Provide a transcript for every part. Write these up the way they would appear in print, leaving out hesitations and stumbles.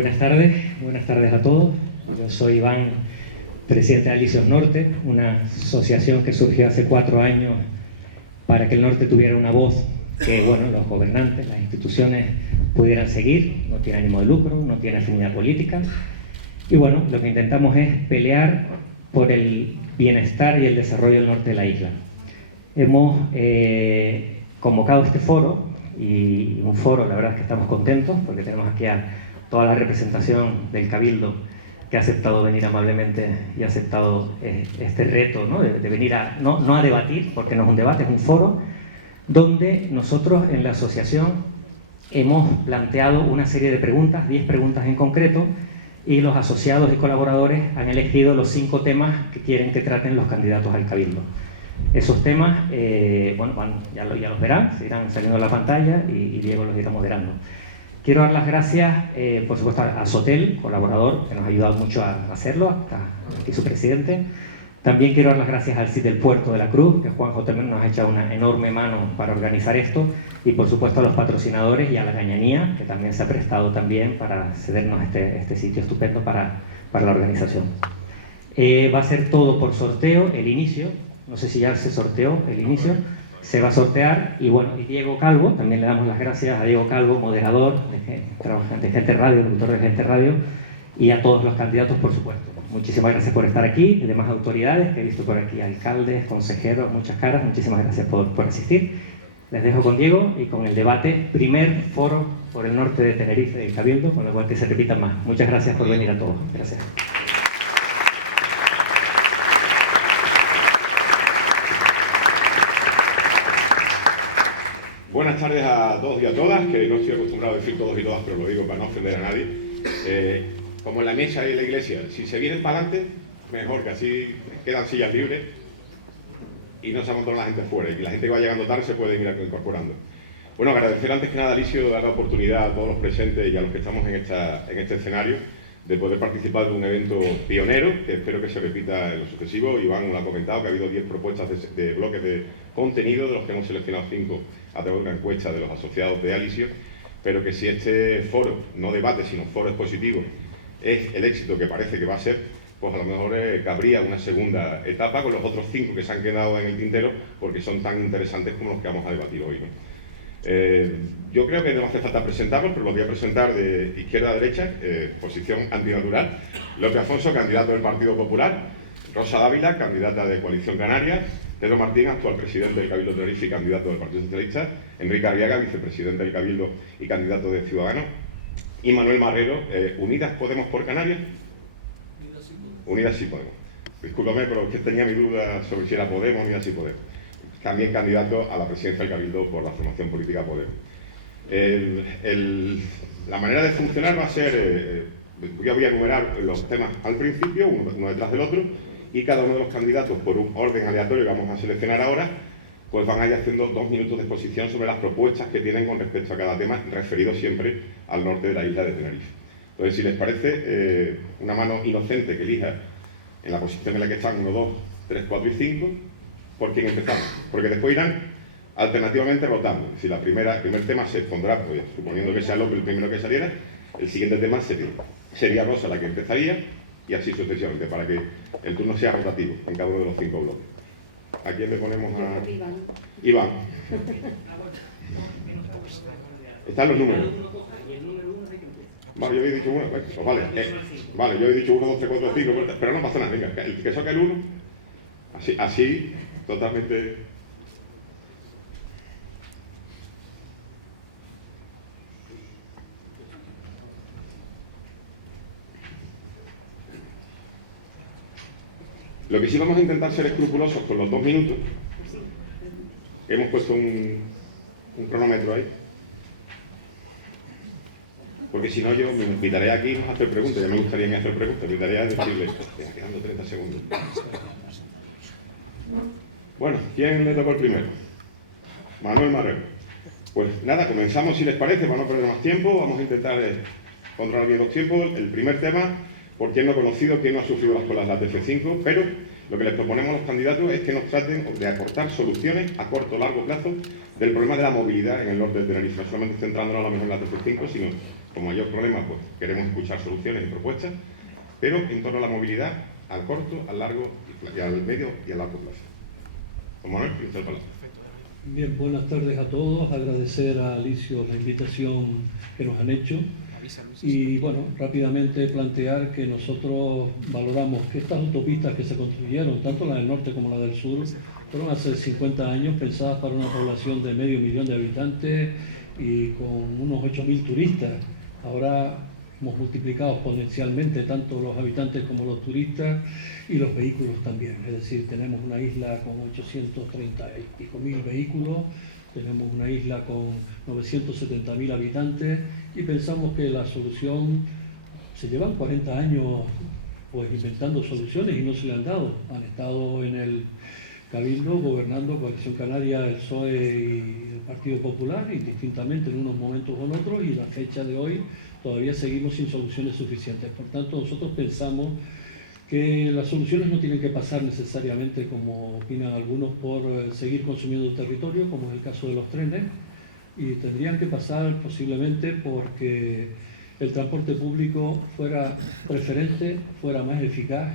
Buenas tardes a todos. Yo soy Iván, presidente de Alisios Norte, una asociación que surgió hace 4 años para que el norte tuviera una voz que, bueno, los gobernantes, las instituciones pudieran seguir. No tiene ánimo de lucro, no tiene afinidad política. Y bueno, lo que intentamos es pelear por el bienestar y el desarrollo del norte de la isla. Hemos convocado este foro, y un foro, la verdad es que estamos contentos porque tenemos aquí a toda la representación del Cabildo que ha aceptado venir amablemente y ha aceptado este reto, ¿no? de venir no a debatir, porque no es un debate, es un foro donde nosotros en la asociación hemos planteado una serie de preguntas, 10 preguntas en concreto, y los asociados y colaboradores han elegido los 5 temas que quieren que traten los candidatos al Cabildo. Esos temas, bueno, ya los verán, se irán saliendo a la pantalla y Diego los irá moderando. Quiero dar las gracias, por supuesto, a Sotel, colaborador, que nos ha ayudado mucho a hacerlo, aquí su presidente. También quiero dar las gracias al CID del Puerto de la Cruz, que Juanjo también nos ha echado una enorme mano para organizar esto, y por supuesto a los patrocinadores y a la Gañanía, que también se ha prestado también para cedernos este sitio estupendo para la organización. Va a ser todo por sorteo, el inicio, no sé si ya se sorteó el inicio, se va a sortear, y bueno, y Diego Calvo, también le damos las gracias a Diego Calvo, moderador de Gente Radio, locutor de Gente Radio, y a todos los candidatos, por supuesto. Muchísimas gracias por estar aquí, y demás autoridades, que he visto por aquí alcaldes, consejeros, muchas caras, muchísimas gracias por asistir. Les dejo con Diego y con el debate, primer foro por el norte de Tenerife del Cabildo, con lo cual que se repitan más. Muchas gracias por venir a todos. Gracias. Buenas tardes a todos y a todas, que no estoy acostumbrado a decir todos y todas, pero lo digo para no ofender a nadie. Como en la mesa y en la iglesia, si se vienen para adelante, mejor, que así quedan sillas libres y no se amontona la gente fuera, y que la gente que va llegando tarde se puede ir incorporando. Bueno, agradecer antes que nada a Alisio, dar la oportunidad a todos los presentes y a los que estamos en este escenario de poder participar de un evento pionero, que espero que se repita en lo sucesivo. Iván lo ha comentado, que ha habido 10 propuestas de bloques de contenido, de los que hemos seleccionado 5 a través de una encuesta de los asociados de Alisio, pero que si este foro, no debate, sino foro expositivo, es el éxito que parece que va a ser, pues a lo mejor cabría una segunda etapa con los otros 5 que se han quedado en el tintero, porque son tan interesantes como los que vamos a debatir hoy, ¿no? Yo creo que no hace falta presentarlos, pero los voy a presentar de izquierda a derecha, posición antinatural. López Afonso, candidato del Partido Popular; Rosa Dávila, candidata de Coalición Canaria; Pedro Martín, actual presidente del Cabildo Tenerife y candidato del Partido Socialista; Enrique Arriaga, vicepresidente del Cabildo y candidato de Ciudadanos; y Manuel Marrero, Unidas Podemos por Canarias. Unidas sí Podemos. Discúlpame, pero es que tenía mi duda sobre si era Podemos o Unidas sí Podemos. También candidato a la presidencia del Cabildo por la formación política Podemos. La manera de funcionar va a ser, yo voy a enumerar los temas al principio, uno detrás del otro, y cada uno de los candidatos, por un orden aleatorio que vamos a seleccionar ahora, pues van a ir haciendo 2 minutos de exposición sobre las propuestas que tienen con respecto a cada tema, referido siempre al norte de la isla de Tenerife. Entonces, si les parece, una mano inocente que elija en la posición en la que están 1, 2, 3, 4 y 5, ¿por quién empezamos? Porque después irán alternativamente rotando. Si el primer tema se pondrá, pues, suponiendo que sea López el primero que saliera, el siguiente tema sería Rosa la que empezaría, y así sucesivamente, para que el turno sea rotativo en cada uno de los 5 bloques. ¿A quién le ponemos a...? Iván. Están los números. Vale, yo había dicho 1, pues vale. Vale, yo he dicho 1, 2, 3, 4, 5, pero no pasa nada, venga, el que saque el 1, así, totalmente... Lo que sí vamos a intentar ser escrupulosos con los 2 minutos. Hemos puesto un cronómetro ahí. Porque si no, yo mi tarea aquí no es hacer preguntas. Ya me gustaría ni hacer preguntas. Mi tarea es decirle, estoy quedando 30 segundos. Bueno, ¿quién le tocó el primero? Manuel Marrero. Pues nada, comenzamos si les parece, para no perder más tiempo. Vamos a intentar controlar bien los tiempos. El primer tema, por quién no ha conocido, quién no ha sufrido las colas de la TF5, pero lo que les proponemos a los candidatos es que nos traten de aportar soluciones a corto o largo plazo del problema de la movilidad en el norte de Tenerife, no solamente centrándonos a lo mejor en la TF5, Como mayor problema, pues queremos escuchar soluciones y propuestas, pero en torno a la movilidad al corto, al largo, y al medio y al largo plazo. Don Manuel, tiene usted la palabra. Bien, buenas tardes a todos. Agradecer a Alicio la invitación que nos han hecho. Y bueno, rápidamente plantear que nosotros valoramos que estas autopistas que se construyeron, tanto la del norte como la del sur, fueron hace 50 años pensadas para una población de 500.000 de habitantes y con unos 8.000 turistas. Ahora hemos multiplicado exponencialmente tanto los habitantes como los turistas y los vehículos también. Es decir, tenemos una isla con 830 y pico mil vehículos, tenemos una isla con 970.000 habitantes y pensamos que la solución, se llevan 40 años pues inventando soluciones y no se le han dado. Han estado en el Cabildo gobernando Coalición Canaria, el PSOE y el Partido Popular, indistintamente en unos momentos o en otros, y la fecha de hoy todavía seguimos sin soluciones suficientes. Por tanto, nosotros pensamos que las soluciones no tienen que pasar necesariamente, como opinan algunos, por seguir consumiendo el territorio, como es el caso de los trenes, y tendrían que pasar posiblemente porque el transporte público fuera preferente, fuera más eficaz,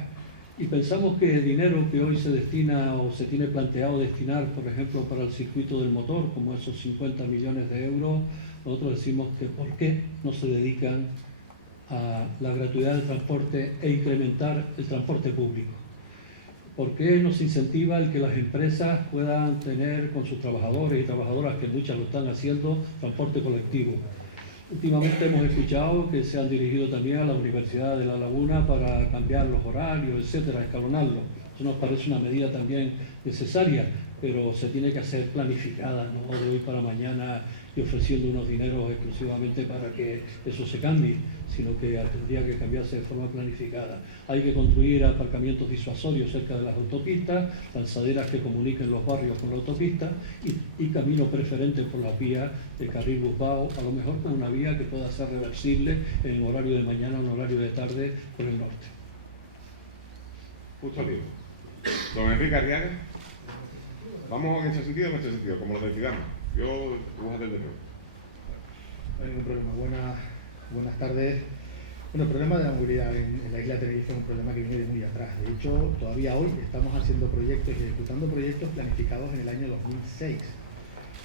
y pensamos que el dinero que hoy se destina o se tiene planteado destinar, por ejemplo, para el circuito del motor, como esos 50 millones de euros, nosotros decimos que ¿por qué no se dedican a la gratuidad del transporte e incrementar el transporte público? ¿Por qué no se incentiva el que las empresas puedan tener con sus trabajadores y trabajadoras, que muchas lo están haciendo, transporte colectivo? Últimamente hemos escuchado que se han dirigido también a la Universidad de La Laguna para cambiar los horarios, etcétera, escalonarlo. Eso nos parece una medida también necesaria, pero se tiene que hacer planificada, no de hoy para mañana y ofreciendo unos dineros exclusivamente para que eso se cambie, sino que tendría que cambiarse de forma planificada. Hay que construir aparcamientos disuasorios cerca de las autopistas, lanzaderas que comuniquen los barrios con la autopista y camino preferente por la vía de carril Busbao, a lo mejor con una vía que pueda ser reversible en horario de mañana o en horario de tarde por el norte. Justo al tiempo. Don Enrique Arriaga, vamos en ese sentido o en este sentido, como lo decidamos. Yo voy a atender. No hay ningún problema. Buenas tardes. Bueno, el problema de la movilidad en la isla de Tenerife es un problema que viene de muy atrás. De hecho, todavía hoy estamos haciendo proyectos y ejecutando proyectos planificados en el año 2006.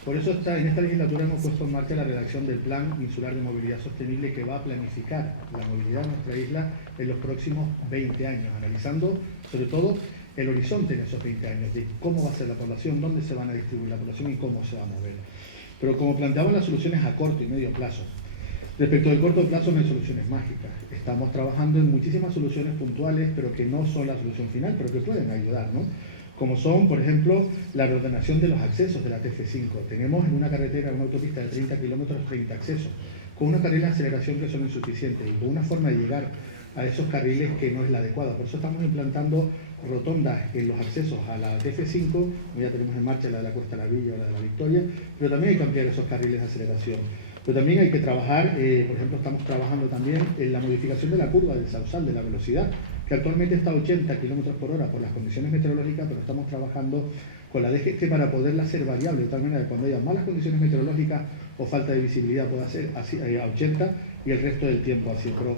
Por eso en esta legislatura hemos puesto en marcha la redacción del Plan Insular de Movilidad Sostenible, que va a planificar la movilidad en nuestra isla en los próximos 20 años, analizando sobre todo el horizonte en esos 20 años, de cómo va a ser la población, dónde se van a distribuir la población y cómo se va a mover. Pero como planteaban las soluciones a corto y medio plazo, respecto del corto plazo no hay soluciones mágicas. Estamos trabajando en muchísimas soluciones puntuales, pero que no son la solución final, pero que pueden ayudar, ¿no? Como son, por ejemplo, la reordenación de los accesos de la TF5. Tenemos en una carretera, una autopista de 30 kilómetros, 30 accesos, con unos carriles de aceleración que son insuficientes y con una forma de llegar a esos carriles que no es la adecuada. Por eso estamos implantando rotondas en los accesos a la TF5, como ya tenemos en marcha la de la Costa de la Villa o la de la Victoria, pero también hay que ampliar esos carriles de aceleración. Pero también hay que trabajar, por ejemplo, estamos trabajando también en la modificación de la curva del Sausal, de la velocidad, que actualmente está a 80 km por hora por las condiciones meteorológicas, pero estamos trabajando con la DGT para poderla hacer variable, de tal manera que cuando haya malas condiciones meteorológicas o falta de visibilidad pueda ser así, a 80 y el resto del tiempo así. Pero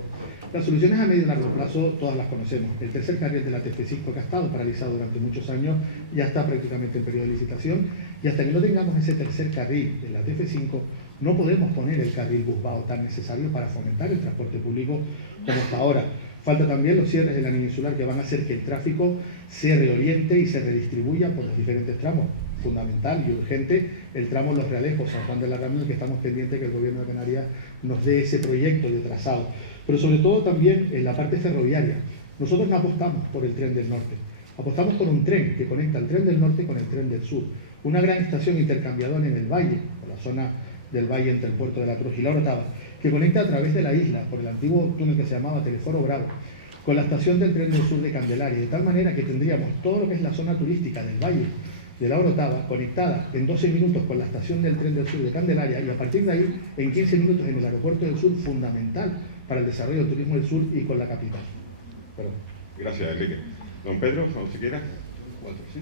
las soluciones a medio y largo plazo todas las conocemos. El tercer carril de la TF5, que ha estado paralizado durante muchos años, ya está prácticamente en periodo de licitación, y hasta que no tengamos ese tercer carril de la TF5, no podemos poner el carril Busbao tan necesario para fomentar el transporte público como hasta ahora. Falta también los cierres del anillo insular, que van a hacer que el tráfico se reoriente y se redistribuya por los diferentes tramos. Fundamental y urgente el tramo Los Realejos, San Juan de la Rambla, que estamos pendientes que el Gobierno de Canarias nos dé ese proyecto de trazado. Pero sobre todo también en la parte ferroviaria. Nosotros no apostamos por el tren del norte, apostamos por un tren que conecta el tren del norte con el tren del sur. Una gran estación intercambiadora en el valle, por la zona del valle entre el puerto de la Cruz y la Orotava, que conecta a través de la isla, por el antiguo túnel que se llamaba Teleforo Bravo, con la estación del tren del sur de Candelaria, de tal manera que tendríamos todo lo que es la zona turística del valle de la Orotava conectada en 12 minutos con la estación del tren del sur de Candelaria, y a partir de ahí en 15 minutos en el aeropuerto del sur, fundamental para el desarrollo del turismo del sur y con la capital. Perdón. Gracias, Enrique. Don Pedro, cuando se quiera. ¿Sí?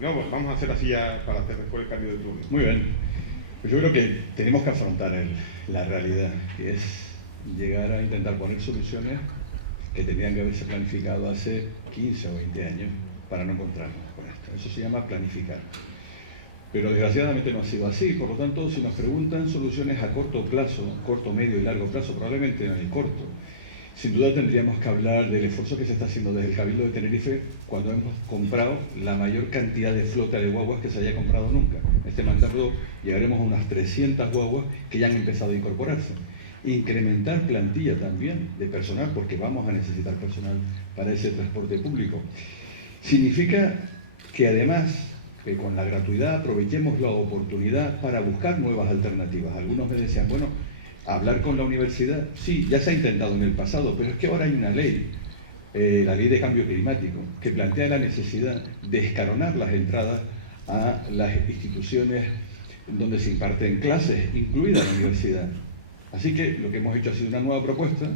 No, pues vamos a hacer así ya para hacer después el cambio de turno. Muy bien. Pues yo creo que tenemos que afrontar la realidad, que es llegar a intentar poner soluciones que tendrían que haberse planificado hace 15 o 20 años para no encontrarnos con esto. Eso se llama planificar. Pero desgraciadamente no ha sido así, por lo tanto, si nos preguntan soluciones a corto plazo, corto, medio y largo plazo, probablemente en el corto, sin duda tendríamos que hablar del esfuerzo que se está haciendo desde el Cabildo de Tenerife cuando hemos comprado la mayor cantidad de flota de guaguas que se haya comprado nunca. En este mandato llegaremos a unas 300 guaguas que ya han empezado a incorporarse. Incrementar plantilla también de personal, porque vamos a necesitar personal para ese transporte público. Significa que además que con la gratuidad aprovechemos la oportunidad para buscar nuevas alternativas. Algunos me decían, bueno, hablar con la universidad, sí, ya se ha intentado en el pasado, pero es que ahora hay una ley, la ley de cambio climático, que plantea la necesidad de escalonar las entradas a las instituciones donde se imparten clases, incluida la universidad. Así que lo que hemos hecho ha sido una nueva propuesta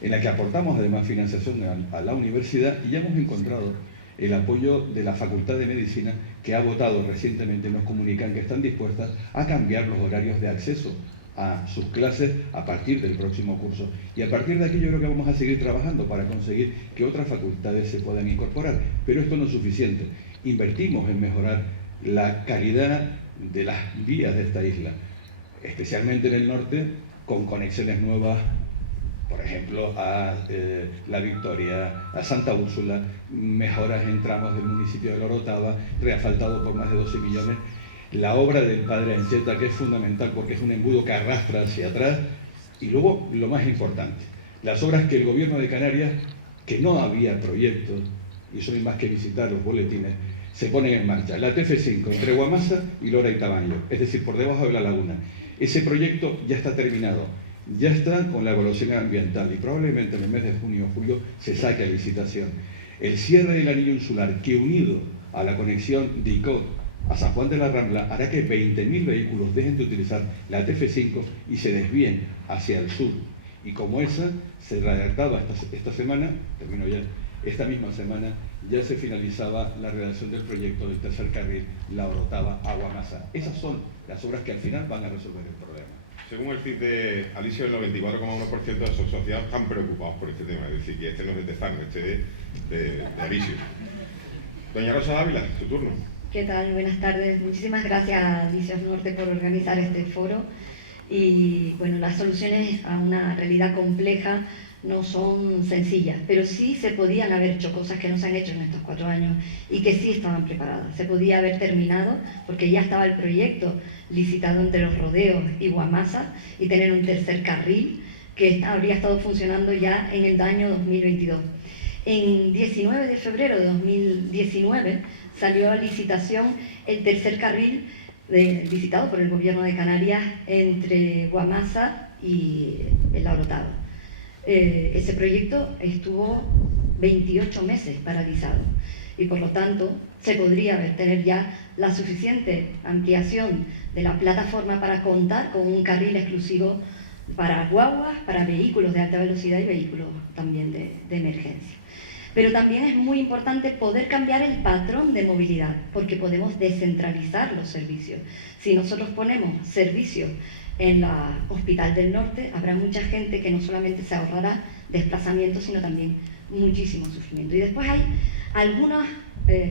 en la que aportamos además financiación a la universidad y ya hemos encontrado el apoyo de la Facultad de Medicina, que ha votado recientemente, nos comunican que están dispuestas a cambiar los horarios de acceso a sus clases a partir del próximo curso. Y a partir de aquí yo creo que vamos a seguir trabajando para conseguir que otras facultades se puedan incorporar. Pero esto no es suficiente. Invertimos en mejorar la calidad de las vías de esta isla, especialmente en el norte, con conexiones nuevas, por ejemplo, a La Victoria, a Santa Úrsula, mejoras en tramos del municipio de La Orotava, reasfaltado por más de 12 millones. La obra del padre Ancheta, que es fundamental porque es un embudo que arrastra hacia atrás. Y luego, lo más importante, las obras que el gobierno de Canarias, que no había proyectos, y eso no hay más que visitar los boletines, se ponen en marcha. La TF5 entre Guamasa y Lora y Tabaño, es decir, por debajo de la laguna. Ese proyecto ya está terminado, ya está con la evaluación ambiental y probablemente en el mes de junio o julio se saque a licitación. El cierre del anillo insular, que unido a la conexión de Icod a San Juan de la Rambla, hará que 20.000 vehículos dejen de utilizar la TF5 y se desvíen hacia el sur. Y como esa se redactaba esta semana, termino ya, esta misma semana, ya se finalizaba la redacción del proyecto del tercer carril La Orotava a Guamasa. Esas son las obras que al final van a resolver el problema. Según el CID de Alicio, el 94,1% de sus sociedades están preocupados por este tema. Es decir, que este no es de Tezano, este es de Alicio. Doña Rosa Dávila, su turno. ¿Qué tal? Buenas tardes. Muchísimas gracias a Alicios Norte por organizar este foro. Y bueno, las soluciones a una realidad compleja no son sencillas, pero sí se podían haber hecho cosas que no se han hecho en estos 4 años y que sí estaban preparadas. Se podía haber terminado porque ya estaba el proyecto licitado entre Los Rodeos y Guamasa y tener un tercer carril que habría estado funcionando ya en el año 2022. En 19 de febrero de 2019 salió a licitación el tercer carril licitado por el Gobierno de Canarias entre Guamasa y La Orotava. Ese proyecto estuvo 28 meses paralizado y por lo tanto se podría tener ya la suficiente ampliación de la plataforma para contar con un carril exclusivo para guaguas, para vehículos de alta velocidad y vehículos también de emergencia. Pero también es muy importante poder cambiar el patrón de movilidad, porque podemos descentralizar los servicios. Si nosotros ponemos servicios en la Hospital del Norte, habrá mucha gente que no solamente se ahorrará desplazamiento, sino también muchísimo sufrimiento. Y después hay algunas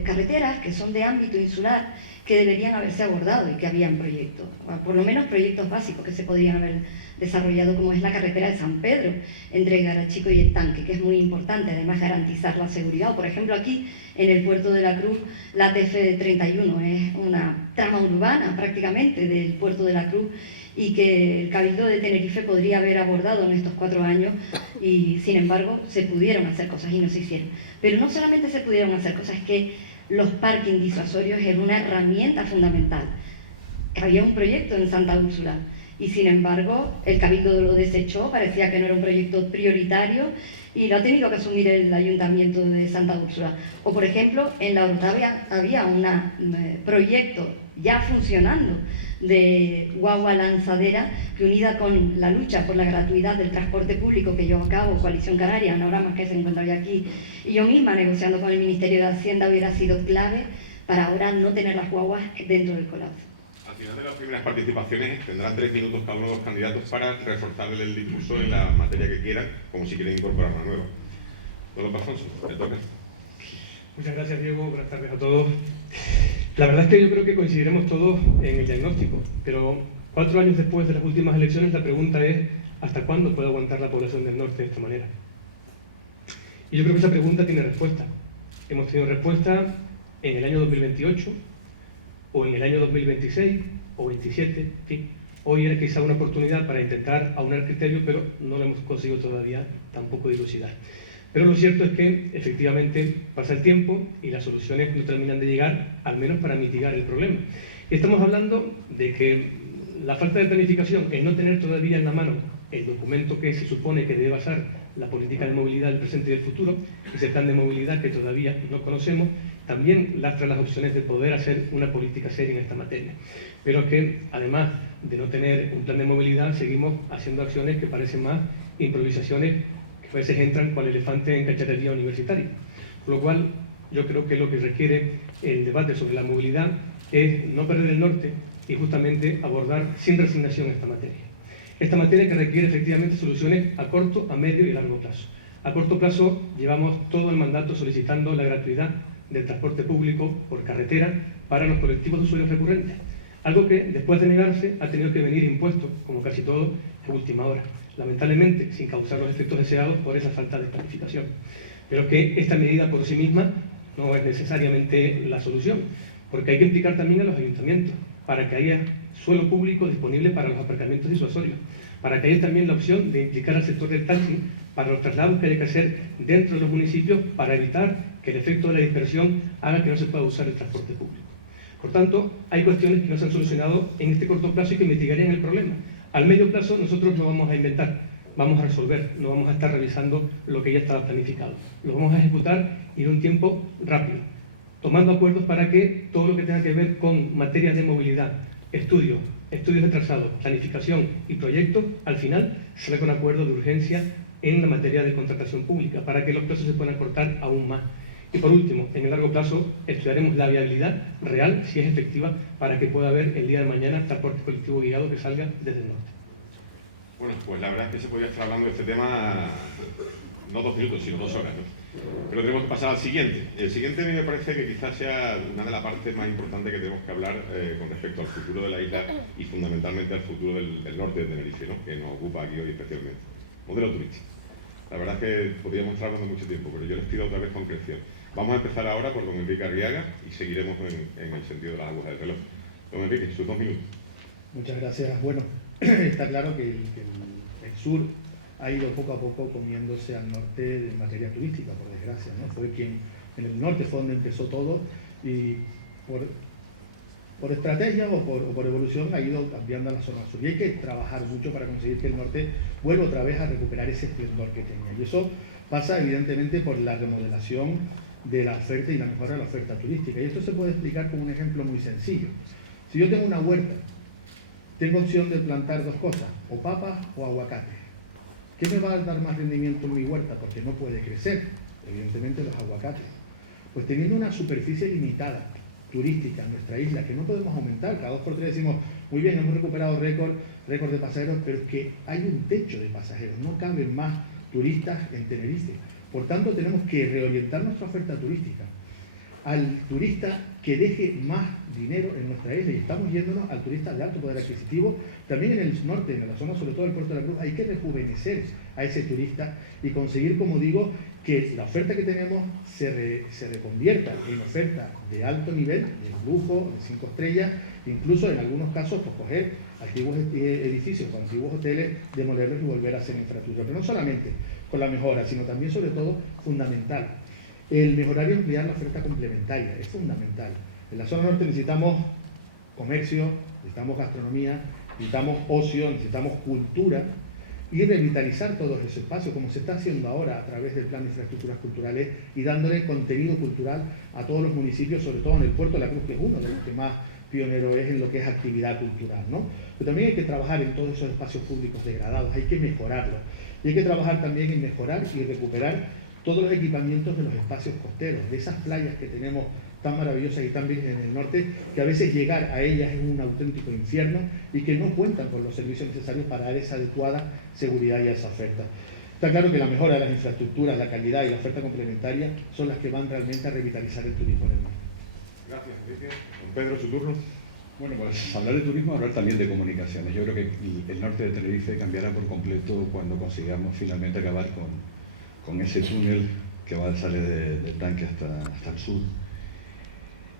carreteras que son de ámbito insular que deberían haberse abordado y que habían proyectos, o por lo menos proyectos básicos que se podrían haber desarrollado, como es la carretera de San Pedro, entre Garachico y El Tanque, que es muy importante, además garantizar la seguridad. O, por ejemplo, aquí en el Puerto de la Cruz, la TF31 es una trama urbana prácticamente del Puerto de la Cruz y que el Cabildo de Tenerife podría haber abordado en estos 4 años y, sin embargo, se pudieron hacer cosas y no se hicieron. Pero no solamente se pudieron hacer cosas, es que los parking disuasorios eran una herramienta fundamental. Había un proyecto en Santa Úrsula y, sin embargo, el Cabildo lo desechó, parecía que no era un proyecto prioritario y lo ha tenido que asumir el Ayuntamiento de Santa Úrsula. O, por ejemplo, en La Orotava había un proyecto ya funcionando de guagua lanzadera que, unida con la lucha por la gratuidad del transporte público que llevó a cabo Coalición Canaria, Nora más que se encuentra hoy aquí, y yo misma negociando con el Ministerio de Hacienda, hubiera sido clave para ahora no tener las guaguas dentro del colapso. final de las primeras participaciones tendrán 3 minutos cada uno de los candidatos para reforzar el discurso en la materia que quieran, como si quieren incorporar una nueva. Don López Afonso, me toca. Muchas gracias, Diego. Buenas tardes a todos. La verdad es que yo creo que coincidiremos todos en el diagnóstico, pero 4 años después de las últimas elecciones la pregunta es ¿hasta cuándo puede aguantar la población del norte de esta manera? Y yo creo que esa pregunta tiene respuesta. Hemos tenido respuesta en el año 2028, o en el año 2026, o 27, en fin. Hoy era quizá una oportunidad para intentar aunar criterios, pero no lo hemos conseguido todavía tampoco dilucidar. Pero lo cierto es que, efectivamente, pasa el tiempo y las soluciones no terminan de llegar, al menos para mitigar el problema. Estamos hablando de que la falta de planificación, el no tener todavía en la mano el documento que se supone que debe basar la política de movilidad del presente y del futuro, ese plan de movilidad que todavía no conocemos, también lastra las opciones de poder hacer una política seria en esta materia. Pero que, además de no tener un plan de movilidad, seguimos haciendo acciones que parecen más improvisaciones que a veces entran cual elefante en cacharrería universitaria. Por lo cual, yo creo que lo que requiere el debate sobre la movilidad es no perder el norte y justamente abordar sin resignación esta materia. Esta materia que requiere efectivamente soluciones a corto, a medio y a largo plazo. A corto plazo llevamos todo el mandato solicitando la gratuidad del transporte público por carretera para los colectivos de usuarios recurrentes. Algo que, después de negarse, ha tenido que venir impuesto, como casi todo, a última hora. Lamentablemente, sin causar los efectos deseados por esa falta de planificación. Pero que esta medida por sí misma no es necesariamente la solución, porque hay que implicar también a los ayuntamientos para que haya suelo público disponible para los aparcamientos disuasorios, para que haya también la opción de implicar al sector del taxi para los traslados que hay que hacer dentro de los municipios para evitar que el efecto de la dispersión haga que no se pueda usar el transporte público. Por tanto, hay cuestiones que no se han solucionado en este corto plazo y que mitigarían el problema. Al medio plazo nosotros no vamos a inventar, vamos a resolver, no vamos a estar revisando lo que ya estaba planificado. Lo vamos a ejecutar en un tiempo rápido, tomando acuerdos para que todo lo que tenga que ver con materias de movilidad, estudios de trazado, planificación y proyectos, al final se con acuerdo de urgencia en la materia de contratación pública, para que los plazos se puedan acortar aún más. Y por último, en el largo plazo, estudiaremos la viabilidad real, si es efectiva, para que pueda haber el día de mañana transporte colectivo guiado que salga desde el norte. Bueno, pues la verdad es que se podría estar hablando de este tema no 2 minutos, sino 2 horas, ¿no? Pero tenemos que pasar al siguiente. El siguiente a mí me parece que quizás sea una de las partes más importantes que tenemos que hablar con respecto al futuro de la isla y fundamentalmente al futuro del norte de Tenerife, ¿no? Que nos ocupa aquí hoy especialmente. Modelo turístico. La verdad es que podríamos estar hablando mucho tiempo, pero yo les pido otra vez concreción. Vamos a empezar ahora por don Enrique Arriaga y seguiremos en el sentido de las agujas del reloj. Don Enrique, sus 2 minutos. Muchas gracias. Bueno, está claro que el sur ha ido poco a poco comiéndose al norte en materia turística, por desgracia, ¿no? Fue quien, en el norte fue donde empezó todo y por estrategia o por evolución ha ido cambiando a la zona sur. Y hay que trabajar mucho para conseguir que el norte vuelva otra vez a recuperar ese esplendor que tenía. Y eso pasa evidentemente por la remodelación de la oferta y la mejora de la oferta turística. Y esto se puede explicar con un ejemplo muy sencillo. Si yo tengo una huerta, tengo opción de plantar 2 cosas, o papas o aguacate. ¿Qué me va a dar más rendimiento en mi huerta? Porque no puede crecer, evidentemente, los aguacates. Pues teniendo una superficie limitada, turística, en nuestra isla, que no podemos aumentar, cada 2 por 3 decimos, muy bien, hemos recuperado récord de pasajeros, pero es que hay un techo de pasajeros, no caben más turistas en Tenerife. Por tanto, tenemos que reorientar nuestra oferta turística al turista que deje más dinero en nuestra isla, y estamos yéndonos al turista de alto poder adquisitivo. También en el norte, en la zona sobre todo del Puerto de la Cruz, hay que rejuvenecer a ese turista y conseguir, como digo, que la oferta que tenemos se reconvierta en oferta de alto nivel, de lujo, de 5 estrellas, incluso en algunos casos pues coger antiguos edificios o antiguos hoteles, demolerlos y volver a hacer infraestructura. Pero no solamente con la mejora, sino también, sobre todo, fundamental, el mejorar y ampliar la oferta complementaria. Es fundamental. En la zona norte necesitamos comercio, necesitamos gastronomía, necesitamos ocio, necesitamos cultura, y revitalizar todos esos espacios, como se está haciendo ahora a través del Plan de Infraestructuras Culturales y dándole contenido cultural a todos los municipios, sobre todo en el Puerto de la Cruz, que es uno de los que más pionero es en lo que es actividad cultural, ¿no? Pero también hay que trabajar en todos esos espacios públicos degradados, hay que mejorarlos. Y hay que trabajar también en mejorar y recuperar todos los equipamientos de los espacios costeros, de esas playas que tenemos tan maravillosas y tan vírgenes en el norte, que a veces llegar a ellas es un auténtico infierno y que no cuentan con los servicios necesarios para dar esa adecuada seguridad y esa oferta. Está claro que la mejora de las infraestructuras, la calidad y la oferta complementaria son las que van realmente a revitalizar el turismo en el norte. Gracias, Enrique. Don Pedro, su turno. Bueno, pues hablar de turismo, hablar también de comunicaciones. Yo creo que el norte de Tenerife cambiará por completo cuando consigamos finalmente acabar con ese túnel que va a salir del tanque hasta el sur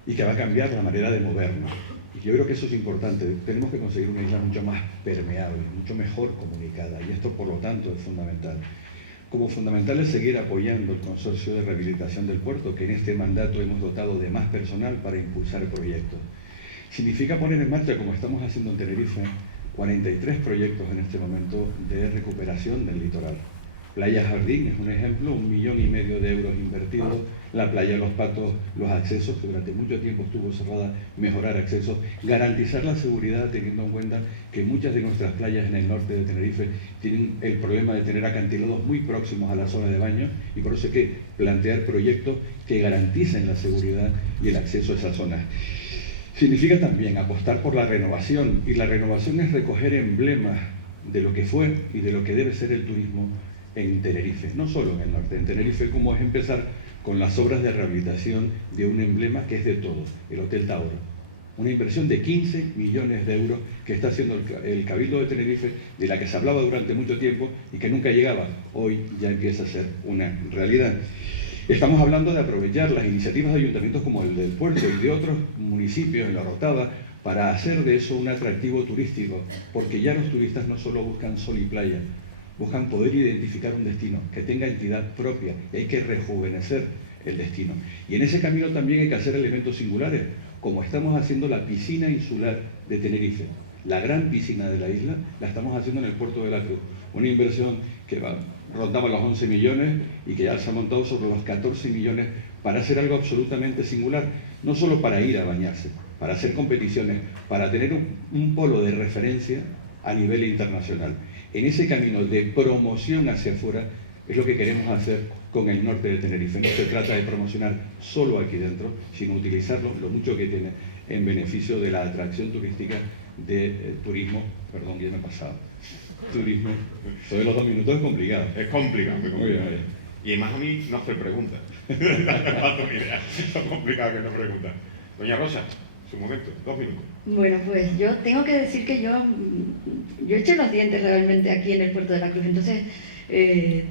y que va a cambiar la manera de movernos. Y yo creo que eso es importante. Tenemos que conseguir una isla mucho más permeable, mucho mejor comunicada, y esto por lo tanto es fundamental. Como fundamental es seguir apoyando el consorcio de rehabilitación del puerto, que en este mandato hemos dotado de más personal para impulsar el proyecto. Significa poner en marcha, como estamos haciendo en Tenerife, 43 proyectos en este momento de recuperación del litoral. Playa Jardín es un ejemplo, 1,5 millones de euros invertidos. La playa Los Patos, los accesos, que durante mucho tiempo estuvo cerrada, mejorar accesos. Garantizar la seguridad, teniendo en cuenta que muchas de nuestras playas en el norte de Tenerife tienen el problema de tener acantilados muy próximos a la zona de baño, y por eso hay que plantear proyectos que garanticen la seguridad y el acceso a esas zonas. Significa también apostar por la renovación, y la renovación es recoger emblemas de lo que fue y de lo que debe ser el turismo en Tenerife, no solo en el norte. En Tenerife, como es empezar con las obras de rehabilitación de un emblema que es de todos, el Hotel Tauro. Una inversión de 15 millones de euros que está haciendo el Cabildo de Tenerife, de la que se hablaba durante mucho tiempo y que nunca llegaba. Hoy ya empieza a ser una realidad. Estamos hablando de aprovechar las iniciativas de ayuntamientos como el del puerto y de otros municipios en la Orotava para hacer de eso un atractivo turístico, porque ya los turistas no solo buscan sol y playa, buscan poder identificar un destino que tenga entidad propia, y hay que rejuvenecer el destino. Y en ese camino también hay que hacer elementos singulares, como estamos haciendo la piscina insular de Tenerife. La gran piscina de la isla la estamos haciendo en el puerto de la Cruz, una inversión que rondaba los 11 millones y que ya se ha montado sobre los 14 millones para hacer algo absolutamente singular, no solo para ir a bañarse, para hacer competiciones, para tener un polo de referencia a nivel internacional. En ese camino de promoción hacia afuera es lo que queremos hacer con el norte de Tenerife. No se trata de promocionar solo aquí dentro, sino utilizarlo, lo mucho que tiene, en beneficio de la atracción turística de turismo. Perdón, ya me he pasado. Turismo. Eso de los 2 minutos es complicado. Es complicado, muy complicado. Muy bien. Y más a mí no hacer preguntas. No tengo idea. Es complicado que no preguntas. Doña Rosa, su momento, 2 minutos. Bueno, pues yo tengo que decir que yo eché los dientes realmente aquí en el Puerto de la Cruz. Entonces,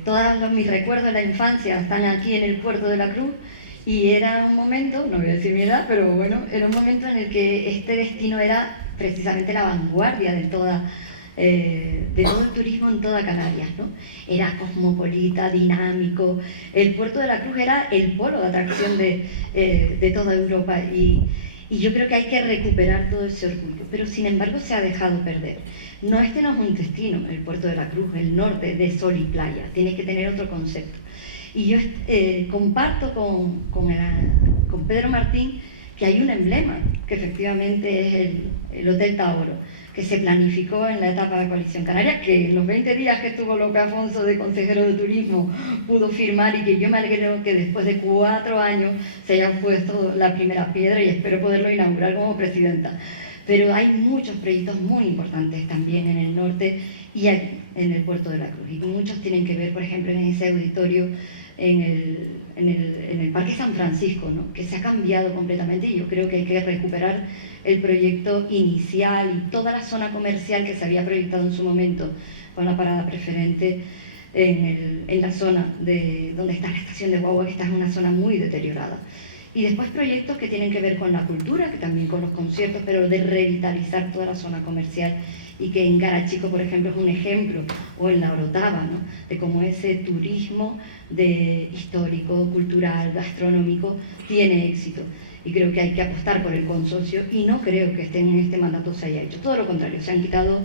todos mis recuerdos de la infancia están aquí en el Puerto de la Cruz, y era un momento, no voy a decir mi edad, pero bueno, era un momento en el que este destino era precisamente la vanguardia de todo el turismo en toda Canarias, ¿no? Era cosmopolita, dinámico. El Puerto de la Cruz era el polo de atracción de toda Europa, y yo creo que hay que recuperar todo ese orgullo, pero sin embargo se ha dejado perder. No, este no es un destino, el Puerto de la Cruz, el norte de sol y playa, tiene que tener otro concepto. Y yo comparto con Pedro Martín que hay un emblema, que efectivamente es el Hotel Tauro, que se planificó en la etapa de Coalición Canaria, que en los 20 días que estuvo López Afonso de consejero de turismo pudo firmar, y que yo me alegro que después de 4 años se hayan puesto la primera piedra, y espero poderlo inaugurar como presidenta. Pero hay muchos proyectos muy importantes también en el norte y aquí, en el Puerto de la Cruz, y muchos tienen que ver, por ejemplo, en ese auditorio en el Parque San Francisco, ¿no? Que se ha cambiado completamente, y yo creo que hay que recuperar el proyecto inicial y toda la zona comercial que se había proyectado en su momento con la parada preferente en la zona donde está la estación de guagua, que está en una zona muy deteriorada. Y después proyectos que tienen que ver con la cultura, que también con los conciertos, pero de revitalizar toda la zona comercial, y que en Garachico, por ejemplo, es un ejemplo, o en la Orotava, ¿no? De cómo ese turismo histórico, cultural, gastronómico tiene éxito. Y creo que hay que apostar por el consorcio, y no creo que en este mandato se haya hecho. Todo lo contrario, se han quitado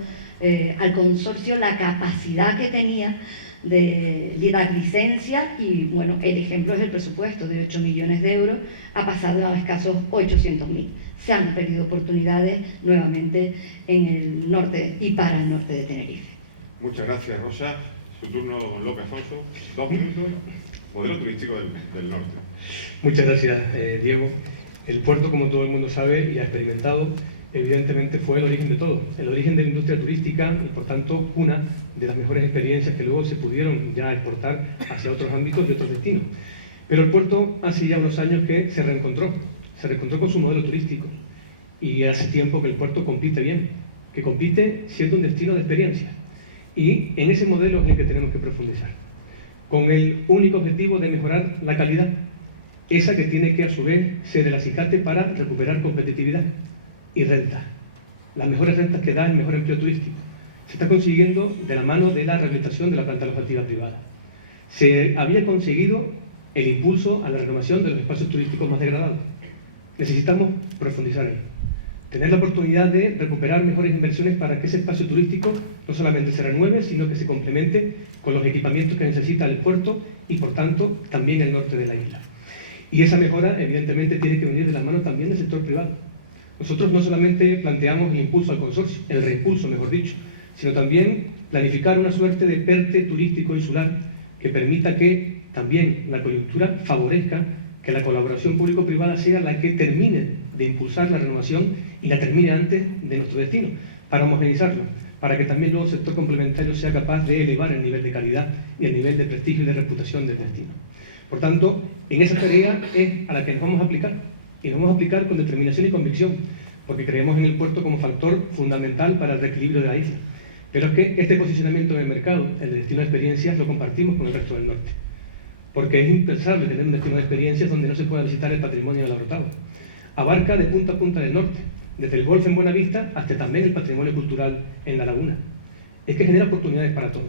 al consorcio la capacidad que tenía de dar licencia, y bueno, el ejemplo es el presupuesto de 8 millones de euros, ha pasado a escasos 800.000. Se han perdido oportunidades nuevamente en el norte y para el norte de Tenerife. Muchas gracias, Rosa. Su turno, don López Afonso. 2 minutos. Modelo turístico del norte. Muchas gracias, Diego. El puerto, como todo el mundo sabe y ha experimentado, evidentemente fue el origen de todo, el origen de la industria turística y por tanto una de las mejores experiencias que luego se pudieron ya exportar hacia otros ámbitos y otros destinos. Pero el puerto hace ya unos años que se reencontró con su modelo turístico y hace tiempo que el puerto compite bien, que compite siendo un destino de experiencia y en ese modelo es el que tenemos que profundizar, con el único objetivo de mejorar la calidad, esa que tiene que a su vez ser el acicate para recuperar competitividad y renta, las mejores rentas que da el mejor empleo turístico. Se está consiguiendo de la mano de la rehabilitación de la planta alojativa privada. Se había conseguido el impulso a la renovación de los espacios turísticos más degradados. Necesitamos profundizar ahí, tener la oportunidad de recuperar mejores inversiones para que ese espacio turístico no solamente se renueve, sino que se complemente con los equipamientos que necesita el puerto y por tanto también el norte de la isla. Y esa mejora evidentemente tiene que venir de la mano también del sector privado. Nosotros no solamente planteamos el impulso al consorcio, el reimpulso mejor dicho, sino también planificar una suerte de PERTE turístico insular que permita que también la coyuntura favorezca que la colaboración público-privada sea la que termine de impulsar la renovación y la termine antes de nuestro destino, para homogeneizarlo, para que también luego el sector complementario sea capaz de elevar el nivel de calidad y el nivel de prestigio y de reputación del destino. Por tanto, en esa tarea es a la que nos vamos a aplicar, y nos vamos a aplicar con determinación y convicción, porque creemos en el puerto como factor fundamental para el reequilibrio de la isla. Pero es que este posicionamiento en el mercado, el de destino de experiencias, lo compartimos con el resto del norte. Porque es impensable tener un destino de experiencias donde no se pueda visitar el patrimonio del Abrotavo. Abarca de punta a punta del norte, desde el golfo en Buenavista hasta también el patrimonio cultural en la laguna. Es que genera oportunidades para todos.